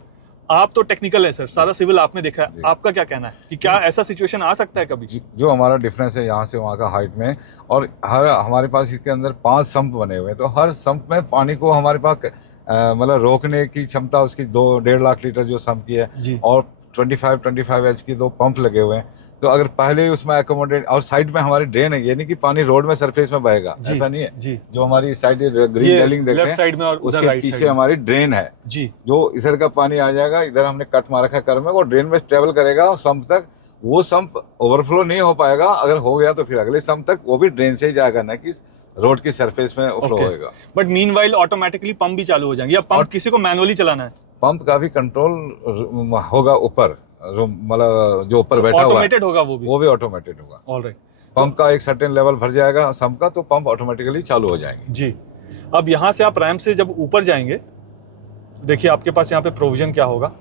आप तो टेक्निकल है सर, सारा सिविल आपने देखा है, आपका क्या कहना है कि क्या ऐसा सिचुएशन आ सकता है कभी? जो हमारा डिफरेंस है यहाँ से वहाँ का हाइट में, और हर हमारे पास इसके अंदर 5 संप बने हुए हैं, तो हर संप में पानी को हमारे पास मतलब रोकने की क्षमता उसकी 2-1.5 लाख लीटर जो संप की है, और 25 एच की 2 पंप लगे हुए हैं। तो अगर पहले उसमें एकोमोडेट, और साइड में हमारी ड्रेन है, ये नहीं कि पानी रोड में सरफेस में बहेगा, ऐसा नहीं है जी। जो हमारी साइड ग्रीन रेलिंग देख रहे हैं साइड में, और उसके राइट पीछे हमारी ड्रेन है जी, जो इधर का पानी आ जाएगा, इधर हमने कट मार रखा कर में, वो ड्रेन में ट्रेवल करेगा संप तक। वो संप ओवरफ्लो नहीं हो पाएगा, अगर हो गया तो फिर अगले संप तक वो भी ड्रेन से ही जाएगा, ना कि रोड की सरफेस में फ्लो होएगा। बट मीनवाइल ऑटोमेटिकली पंप भी चालू हो जाएंगे, या पंप किसी को मैनुअली चलाना है? पंप का भी कंट्रोल होगा ऊपर, मतलब जो ऊपर बैठा हुआ है ऑटोमेटेड होगा, वो भी ऑटोमेटेड होगा। ऑलराइट। पंप का एक सर्टेन लेवल भर जाएगा संप का, तो पंप ऑटोमेटिकली चालू हो जाएंगे जी। अब यहाँ से आप रैंप से जब ऊपर जाएंगे, देखिए आपके पास यहाँ पे प्रोविजन क्या होगा।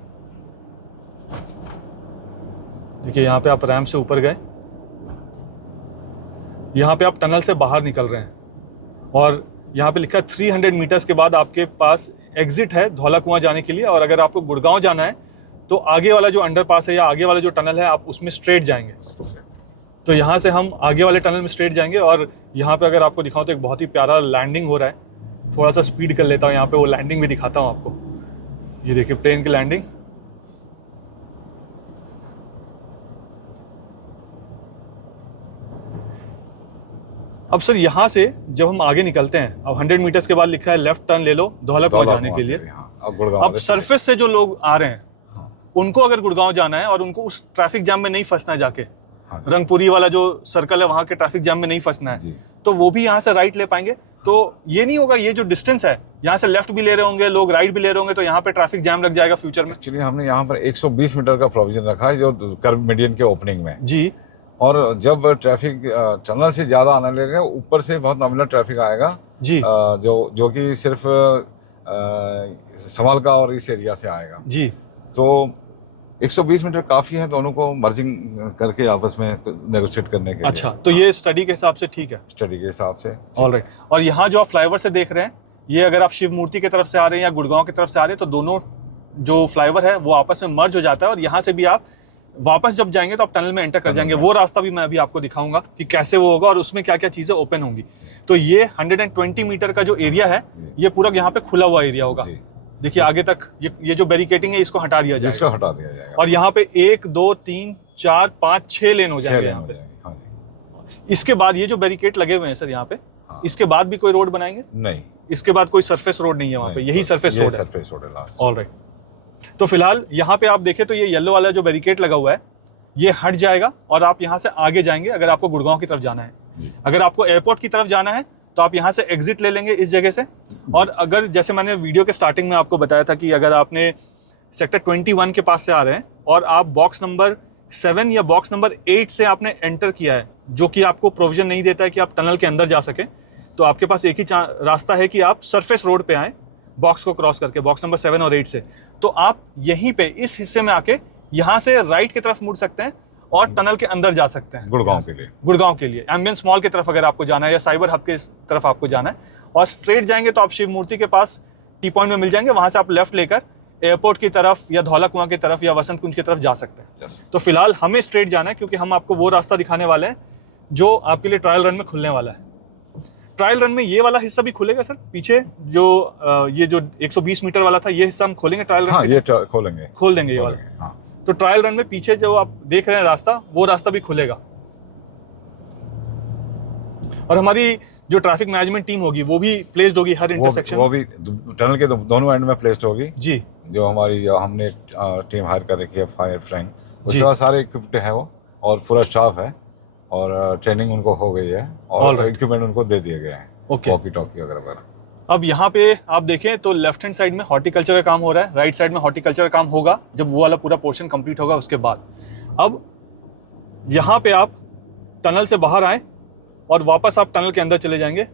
देखिए यहाँ पे आप रैंप से ऊपर गए, यहाँ पे आप टनल से बाहर निकल रहे हैं, और यहाँ पे लिखा है 300 मीटर्स के बाद आपके पास एग्जिट है धौला कुआं जाने के लिए। और अगर आपको गुड़गांव जाना है तो आगे वाला जो अंडरपास है या आगे वाला जो टनल है, आप उसमें स्ट्रेट जाएंगे। तो यहाँ से हम आगे वाले टनल में स्ट्रेट जाएंगे। और यहाँ पे अगर आपको दिखाऊं तो एक बहुत ही प्यारा लैंडिंग हो रहा है। थोड़ा सा स्पीड कर लेता हूँ, यहाँ पे वो लैंडिंग भी दिखाता हूँ आपको। ये देखिए प्लेन की लैंडिंग। अब सर यहाँ से जब हम आगे निकलते हैं, अब 100 मीटर्स के बाद लिखा है लेफ्ट टर्न ले लो धौला कुआं जाने के लिए। अब सरफेस से जो लोग आ रहे हैं, उनको अगर गुड़गांव जाना है और उनको उस ट्रैफिक जाम में नहीं फंसना है, जाके रंगपुरी वाला जो सर्कल है वहां के ट्रैफिक जाम में नहीं फंसना है, तो वो भी यहाँ से राइट ले पाएंगे। तो ये नहीं होगा, ये जो डिस्टेंस है, यहाँ से लेफ्ट भी ले रहे होंगे लोग, राइट भी ले रहे होंगे, तो यहाँ पे ट्रैफिक जाम लग जाएगा फ्यूचर में। एक्चुअली हमने यहाँ पर 120 मीटर का प्रोविजन रखा है, जो कर्व मीडियन के ओपनिंग में जी। और जब ट्रैफिक टनल से ज्यादा आने लगेगा, ऊपर से बहुत नॉमिनल ट्रैफिक आएगा जी, जो कि सिर्फ समाल का और इस एरिया से आएगा जी। तो 120 मीटर काफी है दोनों को मर्जिंग करके आपस में नेगोशिएट करने के अच्छा, तो ये स्टडी के हिसाब से ठीक है? स्टडी के हिसाब से ऑलराइट। और यहाँ जो आप फ्लाईओवर से देख रहे हैं, ये अगर आप शिव मूर्ति की तरफ से आ रहे हैं या गुड़गांव की तरफ से आ रहे हैं, तो दोनों जो फ्लाईओवर है वो आपस में मर्ज हो जाता है। और यहाँ से भी आप वापस जब जाएंगे तो आप टनल में एंटर कर जाएंगे। वो रास्ता भी मैं अभी आपको दिखाऊंगा कि कैसे वो होगा और उसमें क्या क्या चीजें ओपन होंगी। तो ये 120 मीटर का जो एरिया है, ये पूरा यहाँ पे खुला हुआ एरिया होगा। देखिए आगे तक ये जो बैरिकेडिंग है, इसको हटा दिया जाएगा, इसको हटा दिया जाएगा। और यहाँ पे 1 2 3 4 5 6 लेन हो जाएंगे यहाँ पे। इसके बाद ये जो बैरिकेड लगे हुए हैं सर यहाँ पे, इसके बाद भी कोई रोड बनाएंगे? नहीं, इसके बाद कोई सरफेस रोड नहीं है वहाँ पे, यही सरफेस रोड है। ऑलराइट। तो फिलहाल यहाँ पे आप देखें तो ये येलो वाला जो बैरिकेड लगा हुआ है, ये हट जाएगा और आप यहाँ से आगे जाएंगे अगर आपको गुड़गांव की तरफ जाना है। अगर आपको एयरपोर्ट की तरफ जाना है तो आप यहाँ से एग्जिट ले लेंगे इस जगह से। और अगर जैसे मैंने वीडियो के स्टार्टिंग में आपको बताया था कि अगर आपने सेक्टर 21 के पास से आ रहे हैं और आप बॉक्स नंबर 7 या बॉक्स नंबर 8 से आपने एंटर किया है, जो कि आपको प्रोविजन नहीं देता है कि आप टनल के अंदर जा सकें, तो आपके पास एक ही रास्ता है कि आप सरफेस रोड पे आएँ बॉक्स को क्रॉस करके, बॉक्स नंबर 7 और 8 से। तो आप यहीं पे इस हिस्से में आके यहाँ से राइट की तरफ मुड़ सकते हैं और टनल के अंदर जा सकते हैं गुड़गांव के लिए एम्बियंस मॉल की तरफ अगर आपको जाना है या साइबर हब के तरफ आपको जाना है। और स्ट्रेट जाएंगे तो आप शिव मूर्ति के पास टी पॉइंट में मिल जाएंगे, वहां से आप लेफ्ट लेकर एयरपोर्ट की तरफ या धौला कुआं की तरफ या वसंत कुंज की तरफ जा सकते हैं। तो फिलहाल हमें स्ट्रेट जाना है क्योंकि हम आपको वो रास्ता दिखाने वाले हैं जो आपके लिए ट्रायल रन में खुलने वाला है। ट्रायल रन में ये वाला हिस्सा भी खुलेगा सर, पीछे जो ये जो 120 मीटर वाला था ये हिस्सा हम खोलेंगे ट्रायल रन। हाँ, ये खोल देंगे ये वाला। हाँ। तो ट्रायल रन में पीछे जो आप देख रहे हैं रास्ता, वो रास्ता भी खुलेगा। और हमारी जो ट्रैफिक मैनेजमेंट टीम होगी वो भी प्लेस्ड होगी हर इंटरसेक्शन, वो भी टनल के दोनों एंड में प्लेस्ड होगी जी। जो हमने टीम हायर कर रखी है, फायर फ्रैंक, उसके बाद सारे इक्विप्ड है वो और पूरा स्टाफ है और ट्रेनिंग उनको हो गई है और इक्विपमेंट उनको दे दिए गए हैं, वॉकी टॉकी वगैरह। अब यहाँ पे आप देखें तो लेफ्ट हैंड साइड में हॉर्टिकल्चर का काम हो रहा है, राइट साइड में हॉर्टिकल्चर का काम होगा जब वो वाला पूरा पोर्शन कंप्लीट होगा उसके बाद। अब यहाँ पे आप टनल से बाहर आए और वापस आप टनल के अंदर चले जाएंगे।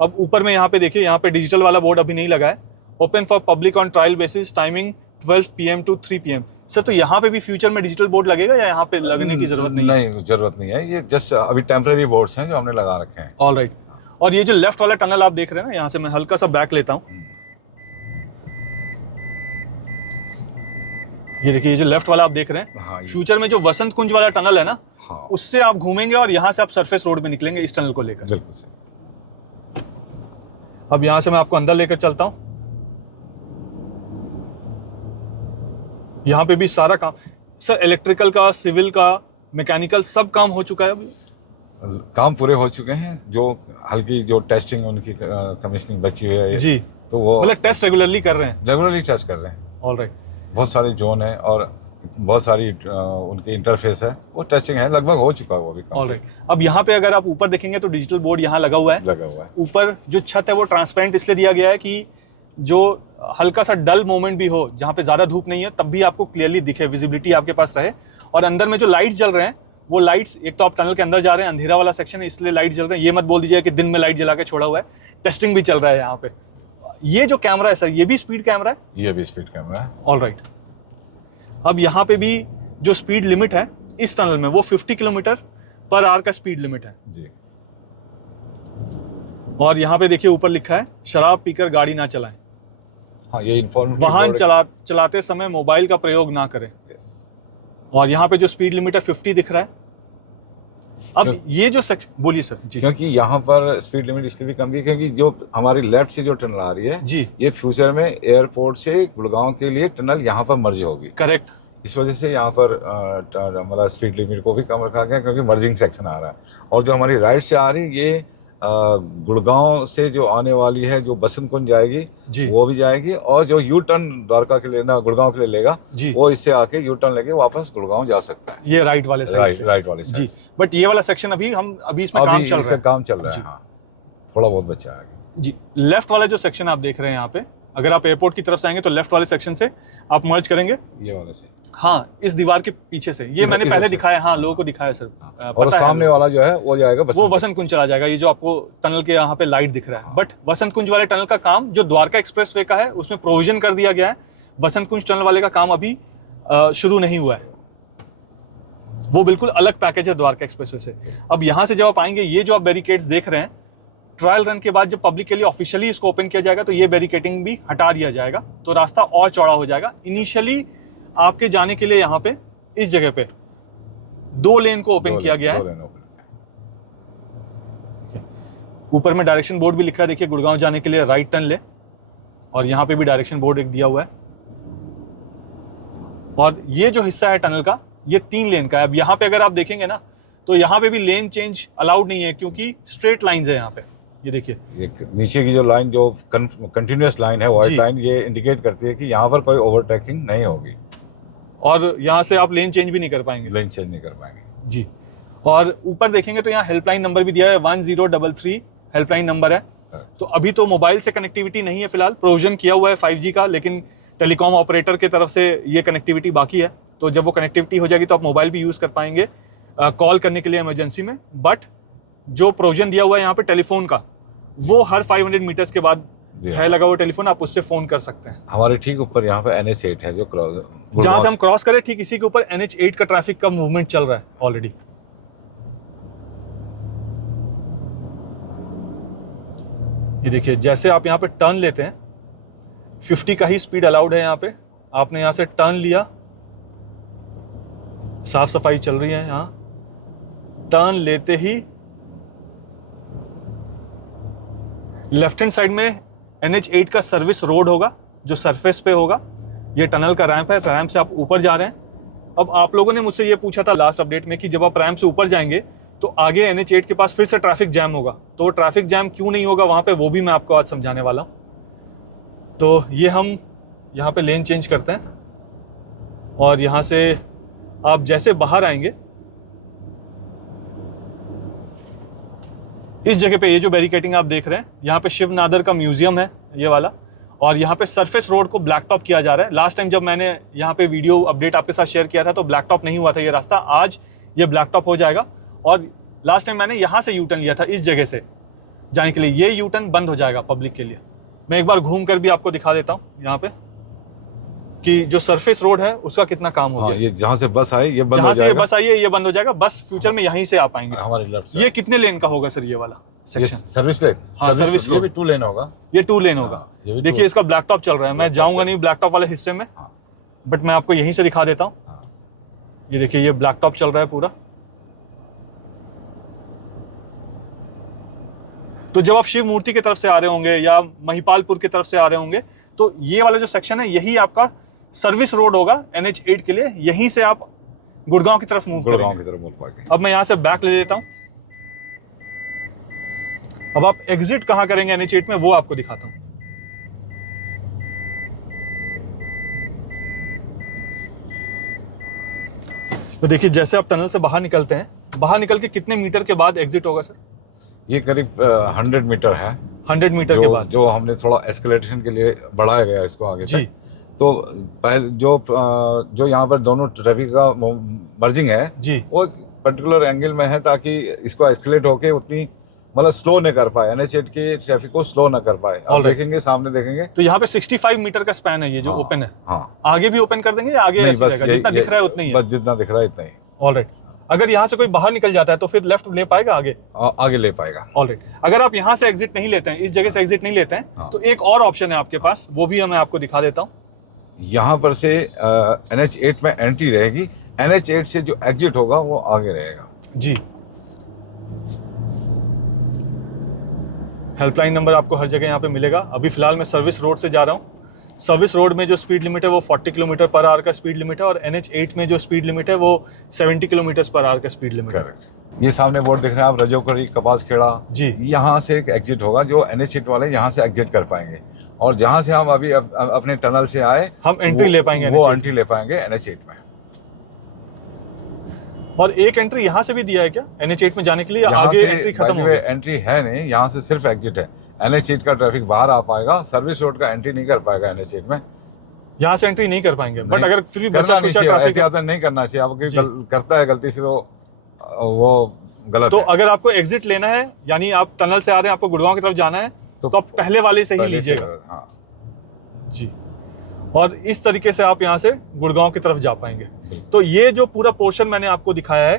अब ऊपर में यहाँ पे देखिए, यहाँ पे डिजिटल वाला बोर्ड अभी नहीं लगा है, open for public on trial basis, timing 12 PM to 3 PM। Sir तो यहाँ पे भी फ्यूचर में डिजिटल बोर्ड लगेगा या यहाँ पे लगने की जरूरत नहीं है? नहीं, जरूरत नहीं है, ये जस्ट अभी टेम्परेरी बोर्ड्स हैं जो हमने लगा रखे हैं। All right. और ये जो लेफ्ट वाला टनल आप देख रहे हैं ना, यहाँ से मैं हल्का सा बैक लेता हूँ, ये देखिए ये जो लेफ्ट वाला आप देख रहे हैं। हाँ, फ्यूचर में जो वसंत कुंज वाला टनल है ना, हाँ, उससे आप घूमेंगे और यहाँ से आप सरफेस रोड में निकलेंगे इस टनल को लेकर। बिल्कुल सही। अब यहाँ से मैं आपको अंदर लेकर चलता हूँ। यहाँ पे भी सारा काम सर, इलेक्ट्रिकल का, सिविल का, मैकेनिकल, सब काम हो चुका है अभी। काम पूरे हो चुके हैं, जो हल्की जो टेस्टिंग उनकी कमीशनिंग बची हुई है जी, तो वो मतलब टेस्ट रेगुलरली कर रहे हैं। रेगुलरली टेस्ट कर रहे हैं। All right. बहुत सारे जोन है और बहुत सारी उनके इंटरफेस है, वो टेस्टिंग है, लगभग हो चुका है वो भी। All right. अब यहाँ पे अगर आप ऊपर देखेंगे तो डिजिटल बोर्ड यहाँ लगा हुआ है। ऊपर जो छत है वो ट्रांसपेरेंट इसलिए दिया गया है कि जो हल्का सा डल मोमेंट भी हो, जहाँ पे ज्यादा धूप नहीं है, तब भी आपको क्लियरली दिखे, विजिबिलिटी आपके पास रहे। और अंदर में जो लाइट्स जल रहे हैं वो लाइट्स, एक तो आप टनल के अंदर जा रहे हैं, अंधेरा वाला सेक्शन है इसलिए लाइट जल रहे हैं, ये मत बोल दीजिएगा कि दिन में लाइट जला के छोड़ा हुआ है, टेस्टिंग भी चल रहा है यहाँ पे। ये जो कैमरा है सर, ये भी स्पीड कैमरा है। ये भी स्पीड कैमरा है। All right. अब यहाँ पे भी जो स्पीड लिमिट है इस टनल में वो 50 km/h का स्पीड लिमिट है जी। और यहाँ पे देखिए ऊपर लिखा है शराब पीकर गाड़ी ना चलाएं। हाँ, ये वाहन चलाते समय मोबाइल का प्रयोग ना करें। और यहाँ पे जो स्पीड लिमिट है 50 दिख रहा है। अब ये जो सेक्शन, बोलिए सर जी। क्योंकि यहाँ पर स्पीड लिमिट इसलिए भी कम है क्योंकि जो हमारी लेफ्ट से जो टनल आ रही है जी, ये फ्यूचर में एयरपोर्ट से गुड़गांव के लिए टनल यहाँ पर मर्ज होगी। करेक्ट। इस वजह से यहाँ पर मतलब स्पीड लिमिट को भी कम रखा गया क्योंकि मर्जिंग सेक्शन आ रहा है। और जो हमारी राइट से आ रही ये गुड़गांव से जो आने वाली है, जो बसंत कुंज जाएगी जी, वो भी जाएगी। और जो यू टर्न द्वारका के लिए ना गुड़गांव के लिए लेगा जी, वो इससे आके यू टर्न लेके वापस गुड़गांव जा सकता है। ये राइट वाले साइड से। राइट वाले जी। बट ये वाला सेक्शन अभी इसमें काम चल रहा है। हाँ, थोड़ा बहुत बचा है जी। लेफ्ट वाला जो सेक्शन आप देख रहे हैं यहाँ पे, अगर आप एयरपोर्ट की तरफ से आएंगे तो लेफ्ट वाले सेक्शन से आप मर्ज करेंगे ये वाले से। हाँ, इस दीवार के पीछे से। ये मैंने पहले दिखाया, हाँ लोगों को दिखाया सर। और सामने वाला जो है वो जाएगा वो वसंत कुंज चला जाएगा। ये जो आपको टनल के यहाँ पे लाइट दिख रहा है, बट वसंत कुंज वाले टनल का काम जो द्वारका एक्सप्रेसवे का है उसमें प्रोविजन कर दिया गया है। वसंत कुंज टनल वाले का काम अभी शुरू नहीं हुआ है, वो बिल्कुल अलग पैकेज है द्वारका एक्सप्रेसवे से। अब यहाँ से जब आप आएंगे, ये जो आप बैरिकेड्स देख रहे हैं, ट्रायल रन के बाद जब पब्लिक के लिए ऑफिशियली इसको ओपन किया जाएगा तो ये बैरिकेडिंग भी हटा दिया जाएगा, तो रास्ता और चौड़ा हो जाएगा। इनिशियली आपके जाने के लिए यहाँ पे इस जगह पे 2 लेन को ओपन किया गया है। ऊपर में डायरेक्शन बोर्ड भी लिखा है, देखिए गुड़गांव जाने के लिए राइट टर्न ले, और यहाँ पे भी डायरेक्शन बोर्ड एक दिया हुआ है। और ये जो हिस्सा है टनल का, ये 3 लेन का है। अब यहाँ पे अगर आप देखेंगे ना तो यहाँ पे भी लेन चेंज अलाउड नहीं है क्योंकि स्ट्रेट लाइंस है यहाँ पे। ये देखिए नीचे की जो लाइन, जो कंटिन्यूअस लाइन है, व्हाइट लाइन, ये इंडिकेट करती है कि यहाँ पर कोई ओवरटेकिंग नहीं होगी और यहाँ से आप लेन चेंज भी नहीं कर पाएंगे। लेन चेंज नहीं कर पाएंगे जी। और ऊपर देखेंगे तो यहाँ हेल्पलाइन नंबर भी दिया है 1033 हेल्पलाइन नंबर है। तो अभी तो मोबाइल से कनेक्टिविटी नहीं है फिलहाल, प्रोविजन किया हुआ है 5G का, लेकिन टेलीकॉम ऑपरेटर की तरफ से ये कनेक्टिविटी बाकी है। तो जब वो कनेक्टिविटी हो जाएगी तो आप मोबाइल भी यूज़ कर पाएंगे कॉल करने के लिए इमरजेंसी में। बट जो प्रोविजन दिया हुआ है यहाँ पे टेलीफोन का, वो हर 500 मीटर्स के बाद है लगा हुआ टेलीफोन, आप उससे फ़ोन कर सकते हैं। हमारे ठीक ऊपर यहाँ पे NH8 है जो जहाँ से हम क्रॉस करें ठीक इसी के ऊपर NH8 का ट्रैफिक का मूवमेंट चल रहा है ऑलरेडी। ये देखिए जैसे आप यहाँ पे टर्न लेते हैं 50 का ही स्पीड अलाउड है यहाँ पे। आपने यहाँ से टर्न लिया, साफ सफाई चल रही है यहाँ, टर्न लेते ही लेफ्ट हैंड साइड में NH8 का सर्विस रोड होगा जो सरफेस पे होगा। ये टनल का रैंप है, रैंप से आप ऊपर जा रहे हैं। अब आप लोगों ने मुझसे ये पूछा था लास्ट अपडेट में कि जब आप रैंप से ऊपर जाएंगे तो आगे NH8 के पास फिर से ट्रैफिक जैम होगा। तो ट्रैफिक जैम क्यों नहीं होगा वहाँ पे, वो भी मैं आपको आज समझाने वाला हूँ। तो ये हम यहाँ पे लेन चेंज करते हैं और यहाँ से आप जैसे बाहर आएंगे इस जगह पे, ये जो बैरिकेटिंग आप देख रहे हैं यहाँ पे शिव नादर का म्यूजियम है ये वाला, और यहाँ पे सरफेस रोड को ब्लैक टॉप किया जा रहा है। लास्ट टाइम जब मैंने यहाँ पे वीडियो अपडेट आपके साथ शेयर किया था तो ब्लैक टॉप नहीं हुआ था ये रास्ता, आज ये ब्लैक टॉप हो जाएगा। और लास्ट टाइम मैंने यहाँ से यू टर्न लिया था इस जगह से जाने के लिए, ये यू टर्न बंद हो जाएगा पब्लिक के लिए। मैं एक बार घूम कर भी आपको दिखा देता हूँ यहाँ पे कि जो सरफेस रोड है उसका कितना काम हो गया। ये जहाँ से बस आई ये बंद हो जहाँ से ये जाएगा। बस आई है ये बंद हो जाएगा, बस फ्यूचर में यहीं से आ पाएंगे हमारे लेफ्ट ये कितने लेन का होगा सर ये वाला सेक्शन? Service lane. हाँ, सर्विस ये भी 2 लेन होगा। ये 2 लेन होगा। ये भी देखिए इसका ब्लैक टॉप चल रहा है, मैं जाऊंगा नहीं ब्लैक टॉप वाले हिस्से में, बट मैं आपको यहीं से दिखा देता हूँ। ये देखिए ये ब्लैक टॉप चल रहा है पूरा। तो जब आप शिव मूर्ति की तरफ से आ रहे होंगे या महिपालपुर की तरफ से आ रहे होंगे तो ये वाला जो सेक्शन है यही आपका सर्विस रोड होगा NH8 के लिए, यहीं से आप गुड़गांव की तरफ मूव करेंगे। अब मैं यहाँ से बैक ले लेता हूँ। अब आप एग्जिट कहाँ करेंगे NH8 में वो आपको दिखाता हूँ। तो देखिए जैसे आप टनल से बाहर निकलते हैं, बाहर निकल के कितने मीटर के बाद एग्जिट होगा सर? ये करीब 100 मीटर है। 100 मीटर के बाद जो हमने थोड़ा एस्केलेशन के लिए बढ़ाया गया इसको आगे जी। तो पहले जो यहाँ पर दोनों ट्रैफिक का मर्जिंग है जी, वो पर्टिकुलर एंगल में है ताकि इसको एस्केलेट होके उतनी मतलब स्लो नहीं कर पाए, NH8 के ट्रैफिक को स्लो ना कर पाए। अब देखेंगे सामने देखेंगे तो यहाँ पे 65 मीटर का स्पैन है ये जो ओपन है। हाँ, आगे भी ओपन कर देंगे या आगे ऐसे रहेगा? जितना दिख रहा है उतना ही है। बस जितना दिख रहा है इतना ही। ऑलराइट, अगर यहाँ से कोई बाहर निकल जाता है तो फिर लेफ्ट ले पाएगा आगे ले पाएगा। ऑलराइट, अगर आप यहाँ से एग्जिट नहीं लेते हैं, इस जगह से एग्जिट नहीं लेते हैं तो एक और ऑप्शन है आपके पास, वो भी मैं आपको दिखा देता हूँ। यहाँ पर से NH8 में एंट्री रहेगी, NH8 से जो एग्जिट होगा वो आगे रहेगा जी। हेल्पलाइन नंबर आपको हर जगह यहाँ पे मिलेगा। अभी फिलहाल मैं सर्विस रोड से जा रहा हूँ। सर्विस रोड में जो स्पीड लिमिट है वो 40 किलोमीटर पर आवर का स्पीड लिमिट है और NH8 में जो स्पीड लिमिट है वो 70 किलोमीटर पर आवर का स्पीड लिमिट है। ये सामने बोर्ड दिख रहा है आप रजोकरी कपास खेड़ा जी, यहाँ से एक एग्जिट होगा जो NH8 वाले यहाँ से एग्जिट कर पाएंगे और जहाँ से हम अभी अपने टनल से आए हम एंट्री ले पाएंगे, वो एंट्री ले पाएंगे NH8 में। और एक एंट्री यहाँ से भी दिया है क्या NH8 में जाने के लिए? आगे एंट्री खत्म हो गई? एंट्री है नहीं, यहाँ से सिर्फ एग्जिट है। NH8 का ट्रैफिक बाहर आ पाएगा, सर्विस रोड का एंट्री नहीं कर पाएगा NH8 में। यहाँ से एंट्री नहीं कर पाएंगे, बट अगर फिर भी करना नहीं चाहिए, एहतियातन नहीं करना चाहिए। अब करता है गलती से तो वो गलत तो है। अगर आपको एग्जिट लेना है यानी आप टनल से आ रहे हैं, आपको गुड़गांव की तरफ जाना है तो आप पहले वाले से ही लीजिएगा। हाँ जी, और इस तरीके से आप यहाँ से गुड़गांव की तरफ जा पाएंगे। तो ये जो पूरा पोर्शन मैंने आपको दिखाया है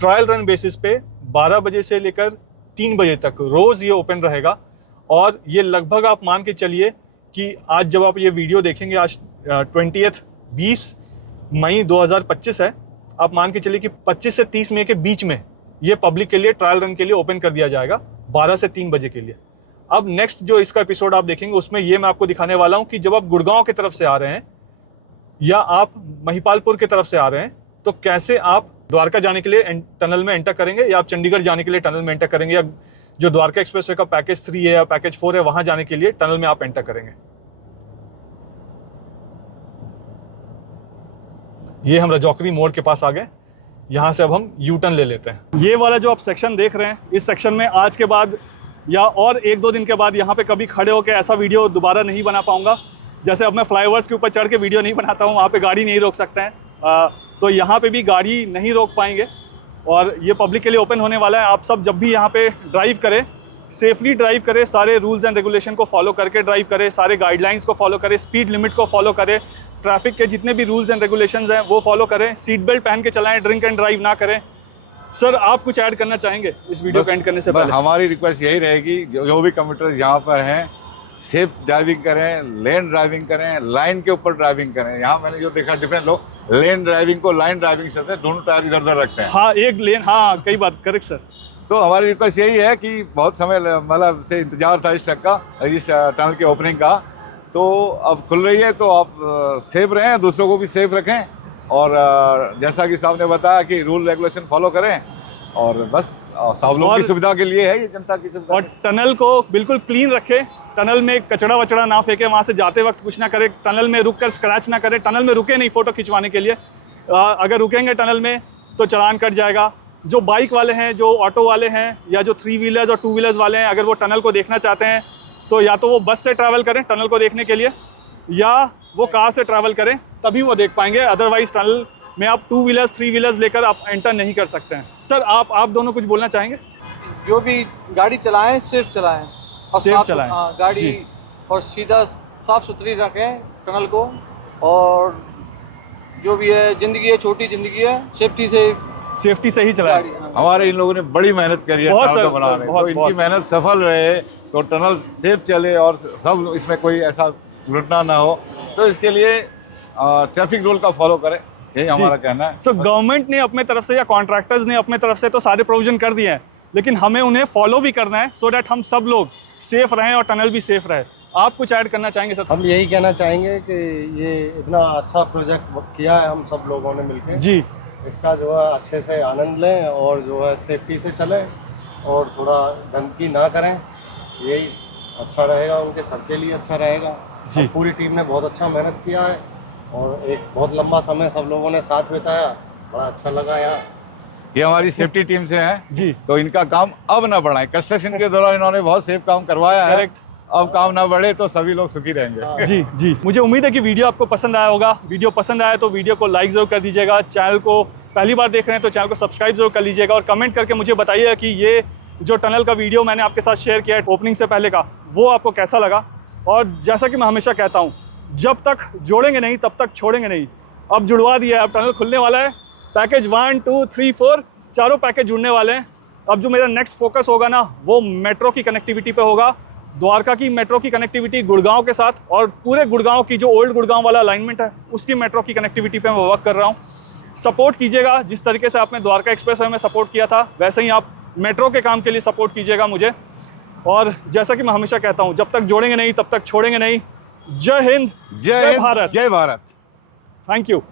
ट्रायल रन बेसिस पे 12 बजे से लेकर 3 बजे तक रोज ये ओपन रहेगा। और ये लगभग आप मान के चलिए कि आज जब आप ये वीडियो देखेंगे, आज 20 मई 2025 है, आप मान के चलिए कि 25 से 30 मई के बीच में ये पब्लिक के लिए ट्रायल रन के लिए ओपन कर दिया जाएगा 12 से 3 बजे के लिए। अब नेक्स्ट जो इसका एपिसोड आप देखेंगे उसमें ये मैं आपको दिखाने वाला हूं कि जब आप गुड़गांव की तरफ से आ रहे हैं या आप महिपालपुर की तरफ से आ रहे हैं तो कैसे आप द्वारका जाने के लिए टनल में एंटर करेंगे या आप चंडीगढ़ जाने के लिए टनल में एंटर करेंगे या जो द्वारका एक्सप्रेसवे का पैकेज 3 है या पैकेज 4 है वहां जाने के लिए टनल में आप एंटर करेंगे। ये हम रजौकरी मोड़ के पास आ गए, यहाँ से अब हम यू टर्न ले लेते हैं। ये वाला जो आप सेक्शन देख रहे हैं, इस सेक्शन में आज के बाद या और 1-2 दिन के बाद यहाँ पे कभी खड़े होकर ऐसा वीडियो दोबारा नहीं बना पाऊँगा। जैसे अब मैं फ्लाईओवर्स के ऊपर चढ़ के वीडियो नहीं बनाता हूँ, वहाँ पे गाड़ी नहीं रोक सकते हैं, तो यहाँ पे भी गाड़ी नहीं रोक पाएंगे। और ये पब्लिक के लिए ओपन होने वाला है। आप सब जब भी यहाँ पे ड्राइव करें, सेफली ड्राइव करें, सारे रूल्स एंड रेगुलेशन को फॉलो करके ड्राइव करें, सारे गाइडलाइंस को फॉलो करें, स्पीड लिमिट को फॉलो करें, ट्रैफिक के जितने भी रूल्स एंड रेगुलेशंस हैं वो फॉलो करें, सीट बेल्ट पहन के चलाएं, ड्रिंक एंड ड्राइव ना करें। सर, आप कुछ ऐड करना चाहेंगे इस वीडियो को एंड करने से पहले? हमारी रिक्वेस्ट यही रहेगी, जो भी कम्यूटर्स यहाँ पर हैं, सेफ ड्राइविंग करें, लेन ड्राइविंग करें, लाइन के ऊपर ड्राइविंग करें। यहाँ मैंने जो देखा डिफरेंट लोग लेन ड्राइविंग को लाइन ड्राइविंग से दोनों टायर इधर उधर रखते हैं। हाँ, एक लेन, हाँ कई बार, करेक्ट सर। तो हमारी रिक्वेस्ट यही है कि बहुत समय मतलब से इंतजार था इस ट्रक का, इस टनल के ओपनिंग का, तो अब खुल रही है, तो आप सेफ रहें, दूसरों को भी सेफ रखें, और जैसा कि साहब ने बताया कि रूल रेगुलेशन फॉलो करें, और बस सब लोगों की सुविधा के लिए है, ये जनता की सुविधा। और टनल को बिल्कुल क्लीन रखें, टनल में कचड़ा वचड़ा ना फेंके, वहाँ से जाते वक्त कुछ ना करें, टनल में रुक कर स्क्रैच ना करें, टनल में रुके नहीं फ़ोटो खिंचवाने के लिए। अगर रुकेंगे टनल में तो चालान कट जाएगा। जो बाइक वाले हैं, जो ऑटो वाले हैं, या जो 3 व्हीलर्स और 2 व्हीलर्स वाले हैं, अगर वो टनल को देखना चाहते हैं तो या तो वो बस से ट्रैवल करें टनल को देखने के लिए, या वो कार से ट्रैवल करें, तभी वो देख पाएंगे। अदरवाइज़ टनल में आप 2 व्हीलर्स 3 व्हीलर्स लेकर आप एंटर नहीं कर सकते हैं। सर, आप दोनों कुछ बोलना चाहेंगे? जो भी गाड़ी चलाएं सेफ चलाएं और सेफ साफ चलाएं। गाड़ी जी। और सीधा साफ सुथरी रखें टनल को। और जो भी है, ज़िंदगी है, छोटी ज़िंदगी है, सेफ्टी से ही चलाएं। गाड़ी, हाँ। हमारे इन लोगों ने बड़ी मेहनत करी है बहुत टनल सर, को बनाने, बहुत, तो इनकी बहुत। मेहनत सफल रहे, तो टनल सेफ चले और सब इसमें कोई ऐसा दुर्घटना ना हो, तो इसके लिए ट्रैफिक रूल का फॉलो करें, यही हमारा कहना है। सो गवर्नमेंट ने अपने तरफ से या कॉन्ट्रैक्टर्स ने अपने तरफ से तो सारे प्रोविजन कर दिए हैं, लेकिन हमें उन्हें फॉलो भी करना है, सो डैट हम सब लोग सेफ रहें और टनल भी सेफ रहे। आप कुछ ऐड करना चाहेंगे सर? हम यही कहना चाहेंगे कि ये इतना अच्छा प्रोजेक्ट किया है हम सब लोगों ने मिलकर, जी, इसका जो है अच्छे से आनंद लें और जो है सेफ्टी से चलें और थोड़ा गंदगी ना करें, यही अच्छा रहेगा, उनके सबके लिए अच्छा रहेगा। जी। पूरी टीम ने बहुत अच्छा मेहनत किया है और एक बहुत लंबा समय सब लोगों ने साथ बिताया, बड़ा अच्छा लगा यार। ये हमारी सेफ्टी टीम से हैं जी, तो इनका काम अब ना बढ़ाएं। कंस्ट्रक्शन के दौरान इन्होंने बहुत सेफ काम करवाया है, करेक्ट। अब काम ना बढ़े तो सभी लोग सुखी रहेंगे। जी जी, मुझे उम्मीद है कि वीडियो आपको पसंद आया होगा। वीडियो पसंद आया तो वीडियो को लाइक ज़रूर कर दीजिएगा। चैनल को पहली बार देख रहे हैं तो चैनल को सब्सक्राइब जरूर कर लीजिएगा, और कमेंट करके मुझे बताइए कि ये जो टनल का वीडियो मैंने आपके साथ शेयर किया है ओपनिंग से पहले का, वो आपको कैसा लगा। और जैसा कि मैं हमेशा कहता हूँ, जब तक जोड़ेंगे नहीं तब तक छोड़ेंगे नहीं। अब जुड़वा दिया है, अब टनल खुलने वाला है। पैकेज 1, 2, 3, 4 चारों पैकेज जुड़ने वाले हैं। अब जो मेरा नेक्स्ट फोकस होगा ना, वो मेट्रो की कनेक्टिविटी पे होगा। द्वारका की मेट्रो की कनेक्टिविटी गुड़गांव के साथ, और पूरे गुड़गांव की जो ओल्ड गुड़गांव वाला अलाइनमेंट है उसकी मेट्रो की कनेक्टिविटी पे मैं वर्क कर रहा हूँ। सपोर्ट कीजिएगा, जिस तरीके से आपने द्वारका एक्सप्रेसवे में सपोर्ट किया था, वैसे ही आप मेट्रो के काम के लिए सपोर्ट कीजिएगा मुझे। और जैसा कि मैं हमेशा कहता हूँ, जब तक जोड़ेंगे नहीं तब तक छोड़ेंगे नहीं। जय हिंद, जय भारत। जय भारत। Thank you.